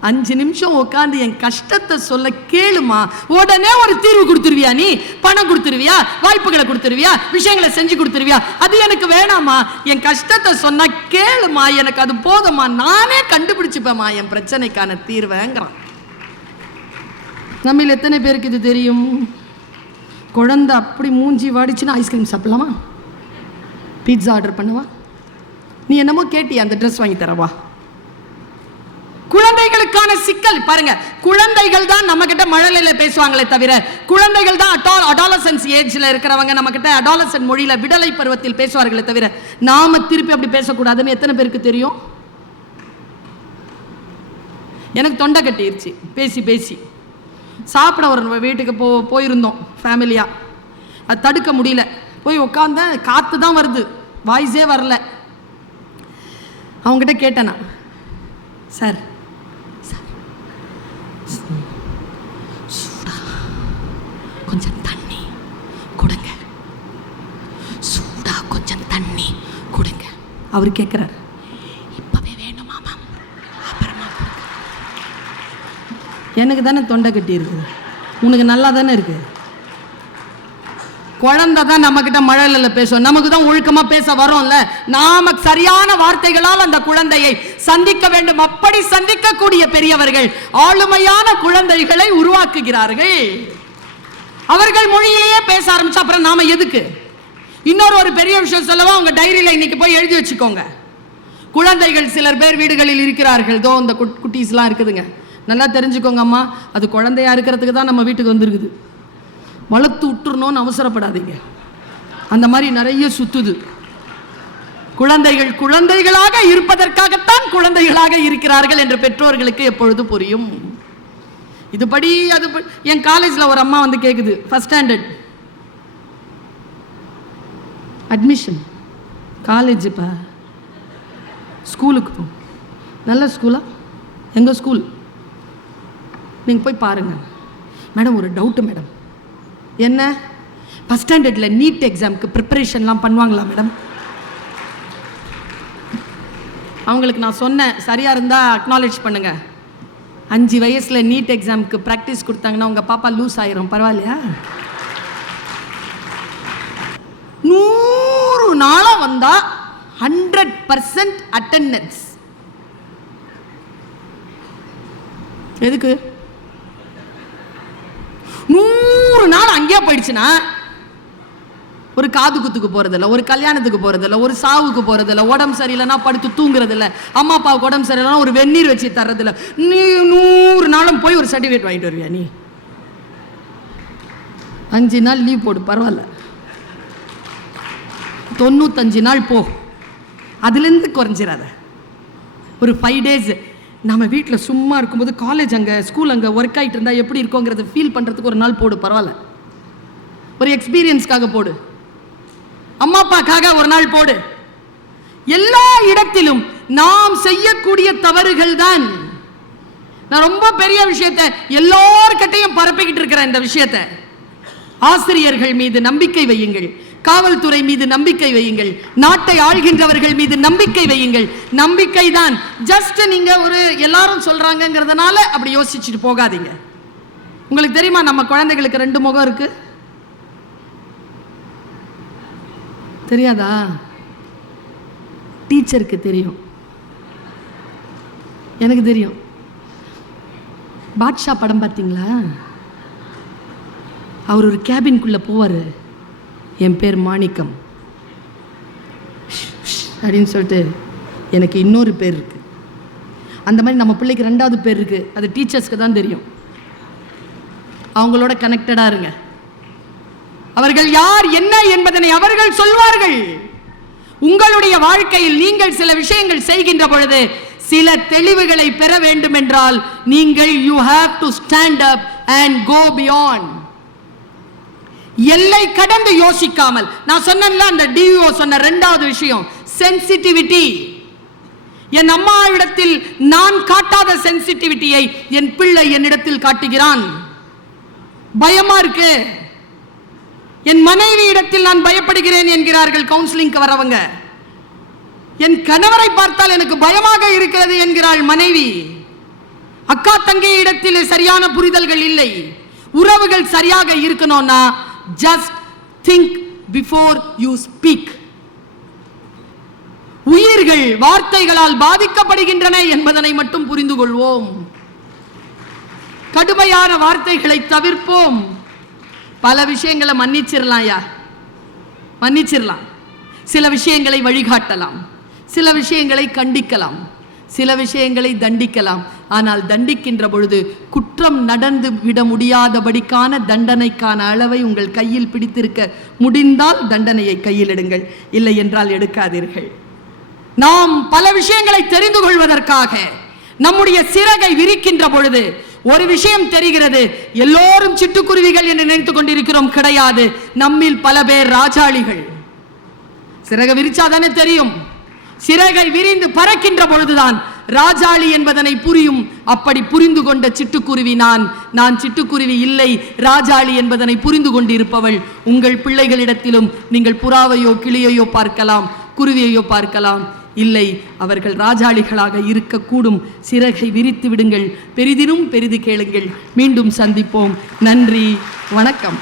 5 நிமிஷம் உட்காந்து என் கஷ்டத்தை சொல்ல கேளுமா. உடனே ஒரு தீர்வு கொடுத்துருவியா? நீ பணம் கொடுத்துருவியா, வாய்ப்புகளை கொடுத்துருவியா, விஷயங்களை செஞ்சு கொடுத்துருவியா? அது எனக்கு வேணாமா. என் கஷ்டத்தை சொன்னா கேளுமா, எனக்கு அது போதுமா, நானே கண்டுபிடிச்சுப்பேம்மா என் பிரச்சனைக்கான தீர்வைங்கிறான். நம்மள எத்தனை பேருக்கு இது தெரியும்? குழந்தை அப்படி மூஞ்சி வாடிச்சுன்னா ஐஸ்கிரீம் சாப்பிடலாமா, பீட்சா ஆர்டர் பண்ணுவா, நீ என்னமோ கேட்டி அந்த ட்ரெஸ் வாங்கி தரவா. குழந்தைகளுக்கான சிக்கல் பாருங்க. குழந்தைகள் தான் நம்ம கிட்ட மழலையில பேசுவாங்களே தவிர, குழந்தைகள் தான் அடாலசன்ஸ் ஏஜ்ல இருக்கிறவங்க நம்ம கிட்ட அடாலசன்ட் மொழியில விடலை பருவத்தில் பேசுவார்களே தவிர, நாம திருப்பி அப்படி பேசக்கூடாதுன்னு எத்தனை பேருக்கு தெரியும்? எனக்கு தொண்டை கட்டிருச்சு பேசி பேசி. சாப்பிட ஒரு வீட்டுக்கு போயிருந்தோம் ஃபேமிலியா. அது தடுக்க முடியல. போய் உட்காந்த, காற்று தான் வருது, வாய்ஸே வரல. அவங்ககிட்ட கேட்டேனா, சார் சூடா கொஞ்சம் தண்ணி கொடுங்க, சூடா கொஞ்சம் தண்ணி கொடுங்க. அவர் கேட்குறாரு, இப்பவே வேணுமா மேம், அப்புறமா கொடுங்க. எனக்கு தானே தொண்டை கட்டி இருக்குது, உனக்கு நல்லா தானே இருக்கு. குழந்தை தான் நம்ம கிட்ட மழலையில பேசும், நமக்கு தான் ஒழுக்கமா பேச வரோம்ல. நாம சரியான வார்த்தைகளால் அந்த குழந்தையை சந்திக்க வேண்டும். அப்படி சந்திக்கக்கூடிய பெரியவர்கள் ஆளுமையான குழந்தைகளை உருவாக்குகிறார்கள். அவர்கள் மொழியிலேயே பேச ஆரம்பிச்சா அப்புறம் நாம எதுக்கு? ஒரு பெரிய விஷயம் சொல்லவா, உங்க டைரியில இன்னைக்கு போய் எழுதி வச்சுக்கோங்க. குழந்தைகள் சிலர் பேர் வீடுகளில் இருக்கிறார்கள். தோ இந்த குட்டீஸ்லாம் இருக்குதுங்க, நல்லா தெரிஞ்சுக்கோங்க அம்மா, அது குழந்தையா இருக்கிறதுக்கு தான் நம்ம வீட்டுக்கு வந்திருக்குது. வளர்த்து விட்டுறணும்னு அவசரப்படாதீங்க. அந்த மாதிரி நிறைய சுத்துது. குழந்தைகள் குழந்தைகளாக இருப்பதற்காகத்தான் குழந்தைகளாக இருக்கிறார்கள் என்று பெற்றோர்களுக்கு எப்பொழுது புரியும்? இதுபடி அது. என் காலேஜில் ஒரு அம்மா வந்து கேட்குது, ஃபர்ஸ்ட் ஸ்டாண்டர்ட் அட்மிஷன், காலேஜ் இப்போ ஸ்கூலுக்கு போ, நல்ல ஸ்கூலா, எங்கள் ஸ்கூல் நீங்கள் போய் பாருங்கள். மேடம் ஒரு டவுட்டு மேடம். என்ன? ஃபஸ்ட் ஸ்டாண்டர்டில் நீட் எக்ஸாமுக்கு ப்ரிப்பரேஷன்லாம் பண்ணுவாங்களா மேடம்? அவங்களுக்கு நான் சொன்னேன், சரியாக இருந்தால் அக்னாலேஜ் பண்ணுங்கள். 5 வயசில் நீட் எக்ஸாமுக்கு ப்ராக்டிஸ் கொடுத்தாங்கன்னா உங்கள் பாப்பா லூஸ் ஆயிரும், பரவாயில்லையா? 100 நாளாக வந்தால் 100% அட்டெண்டன்ஸ். எதுக்கு? 100 நாள் அங்கேயே போயிடுச்சுன்னா, ஒரு காது குத்துக்கு போறதில்ல, ஒரு கல்யாணத்துக்கு போறதில்ல, ஒரு சாவுக்கு போறதில்ல, உடம்பு சரியில்லைன்னா படுத்து தூங்குறதில்ல, அம்மா அப்பாவுக்கு உடம்பு சரியில்லைன்னா ஒரு வெந்நீர் வச்சு தர்றதில்ல. நீ 100 நாளும் போய் ஒரு சர்டிஃபிகேட் வாங்கிட்டு வருவியா? நீ 5 நாள் லீவ் போடு, பரவாயில்ல. 95 நாள் போ, அதுலேருந்து குறைஞ்சிடாத. ஒரு 5 days நம்ம வீட்டில் சும்மா இருக்கும்போது, காலேஜ் அங்கே ஸ்கூல் அங்கே ஒர்க் ஆகிட்டு இருந்தால் எப்படி இருக்கோங்கிறத ஃபீல் பண்ணுறதுக்கு ஒரு நாள் போடு, பரவாயில்ல. ஒரு எக்ஸ்பீரியன்ஸ்க்காக போடு, அம்மா அப்பாக்காக ஒரு நாள் போடு. எல்லா இடத்திலும் நாம் செய்யக்கூடிய தவறுகள் தான். நான் ரொம்ப பெரிய விஷயத்தை எல்லார்கிட்டையும் பரப்பிக்கிட்டு இருக்கிறேன். இந்த விஷயத்தை ஆசிரியர்கள் மீது நம்பிக்கை வையுங்கள், காவல்துறை மீது நம்பிக்கை வையுங்கள், நாட்டை ஆள்கின்றவர்கள் மீது நம்பிக்கை வையுங்கள். நம்பிக்கை தான். ஜஸ்ட் நீங்க ஒரு எல்லாரும் சொல்றாங்கிறதுனால அப்படி யோசிச்சுட்டு போகாதீங்க. உங்களுக்கு தெரியுமா நம்ம குழந்தைகளுக்கு 2 முகம் இருக்கு, தெரியாதா? டீச்சருக்கு தெரியும், எனக்கு தெரியும். பாட்ஷா படம் பார்த்தீங்களா? அவர் ஒரு கேபின்குள்ள போவார், என் பேர் மாணிக்கம் அப்படின்னு சொல்லிட்டு எனக்கு இன்னொரு பேர் இருக்கு. அந்த மாதிரி நம்ம பிள்ளைக்கு 2வது பேர் இருக்கு, அது டீச்சர்ஸ்க்கு தான் தெரியும். அவங்களோட கனெக்டடா இருங்க. அவர்கள் யார் என்ன என்பதனை அவர்கள் சொல்வார்கள். உங்களுடைய வாழ்க்கையில் நீங்கள் சில விஷயங்கள் செய்கின்ற பொழுது சில தெளிவுகளை பெற வேண்டும் என்றால் நீங்கள் you have to stand up and go beyond. எல்லை கடந்து யோசிக்காமல், நான் சொன்னேன்ல அந்த டிஓ சொன்ன 2வது விஷயம் சென்சிட்டிவிட்டி. என் அம்மாவிடத்தில் நான் காட்டாத சென்சிட்டிவிட்டியை என் பிள்ளை என்னிடத்தில் காட்டுகிறான். பயமா இருக்கு. என் மனைவி இடத்தில் நான் பயப்படுகிறேன் என்கிறார்கள் கவுன்சிலிங்க்கு வரவங்க. என் கணவரை பார்த்தால் எனக்கு பயமாக இருக்கிறது என்கிறாள் மனைவி. அக்கா தங்கை இடத்தில் சரியான புரிதல்கள் இல்லை. உறவுகள் சரியாக இருக்கணும்னா just think before you speak. உயிர்கள் வார்த்தைகளால் பாதிக்கப்படுகின்றன என்பதனை மட்டும் புரிந்து கொள்வோம். கடுமையான வார்த்தைகளை தவிர்ப்போம். பல விஷயங்களை மன்னிச்சிடலாம், மன்னிச்சிடலாம். சில விஷயங்களை வழிகாட்டலாம், சில விஷயங்களை கண்டிக்கலாம், சில விஷயங்களை தண்டிக்கலாம். ஆனால் தண்டிக்கின்ற பொழுது குற்றம் நடந்து விட முடியாதபடிக்கான தண்டனைக்கான அளவை உங்கள் கையில் பிடித்திருக்க முடிந்தால் தண்டனையை கையில் எடுங்கள், இல்லை என்றால் எடுக்காதீர்கள். நாம் பல விஷயங்களை தெரிந்து கொள்வதற்காக நம்முடைய சிறகை விரிக்கின்ற பொழுது ஒரு விஷயம் தெரிகிறது, எல்லோரும் சிட்டுக்குருவிகள் என்று நினைத்துக் கொண்டிருக்கிறோம். கிடையாது. நம்மில் பல பேர் ராஜாளிகள். சிறகை விரிச்சாதானே தெரியும். சிறகை விரிந்து பறக்கின்ற பொழுதுதான் ராஜாளி என்பதனை புரியும். அப்படி புரிந்து கொண்ட சிட்டுக்குருவி நான் சிட்டுக்குருவி இல்லை, ராஜாளி என்பதனை புரிந்து கொண்டிருப்பவள். உங்கள் பிள்ளைகளிடத்திலும் நீங்கள் புறாவையோ கிளியையோ பார்க்கலாம், குருவியையோ பார்க்கலாம். இல்லை, அவர்கள் ராஜாளிகளாக இருக்கக்கூடும். சிறகை விரித்து விடுங்கள். பெரிதினும் பெரிது கேளுங்கள். மீண்டும் சந்திப்போம். நன்றி, வணக்கம்.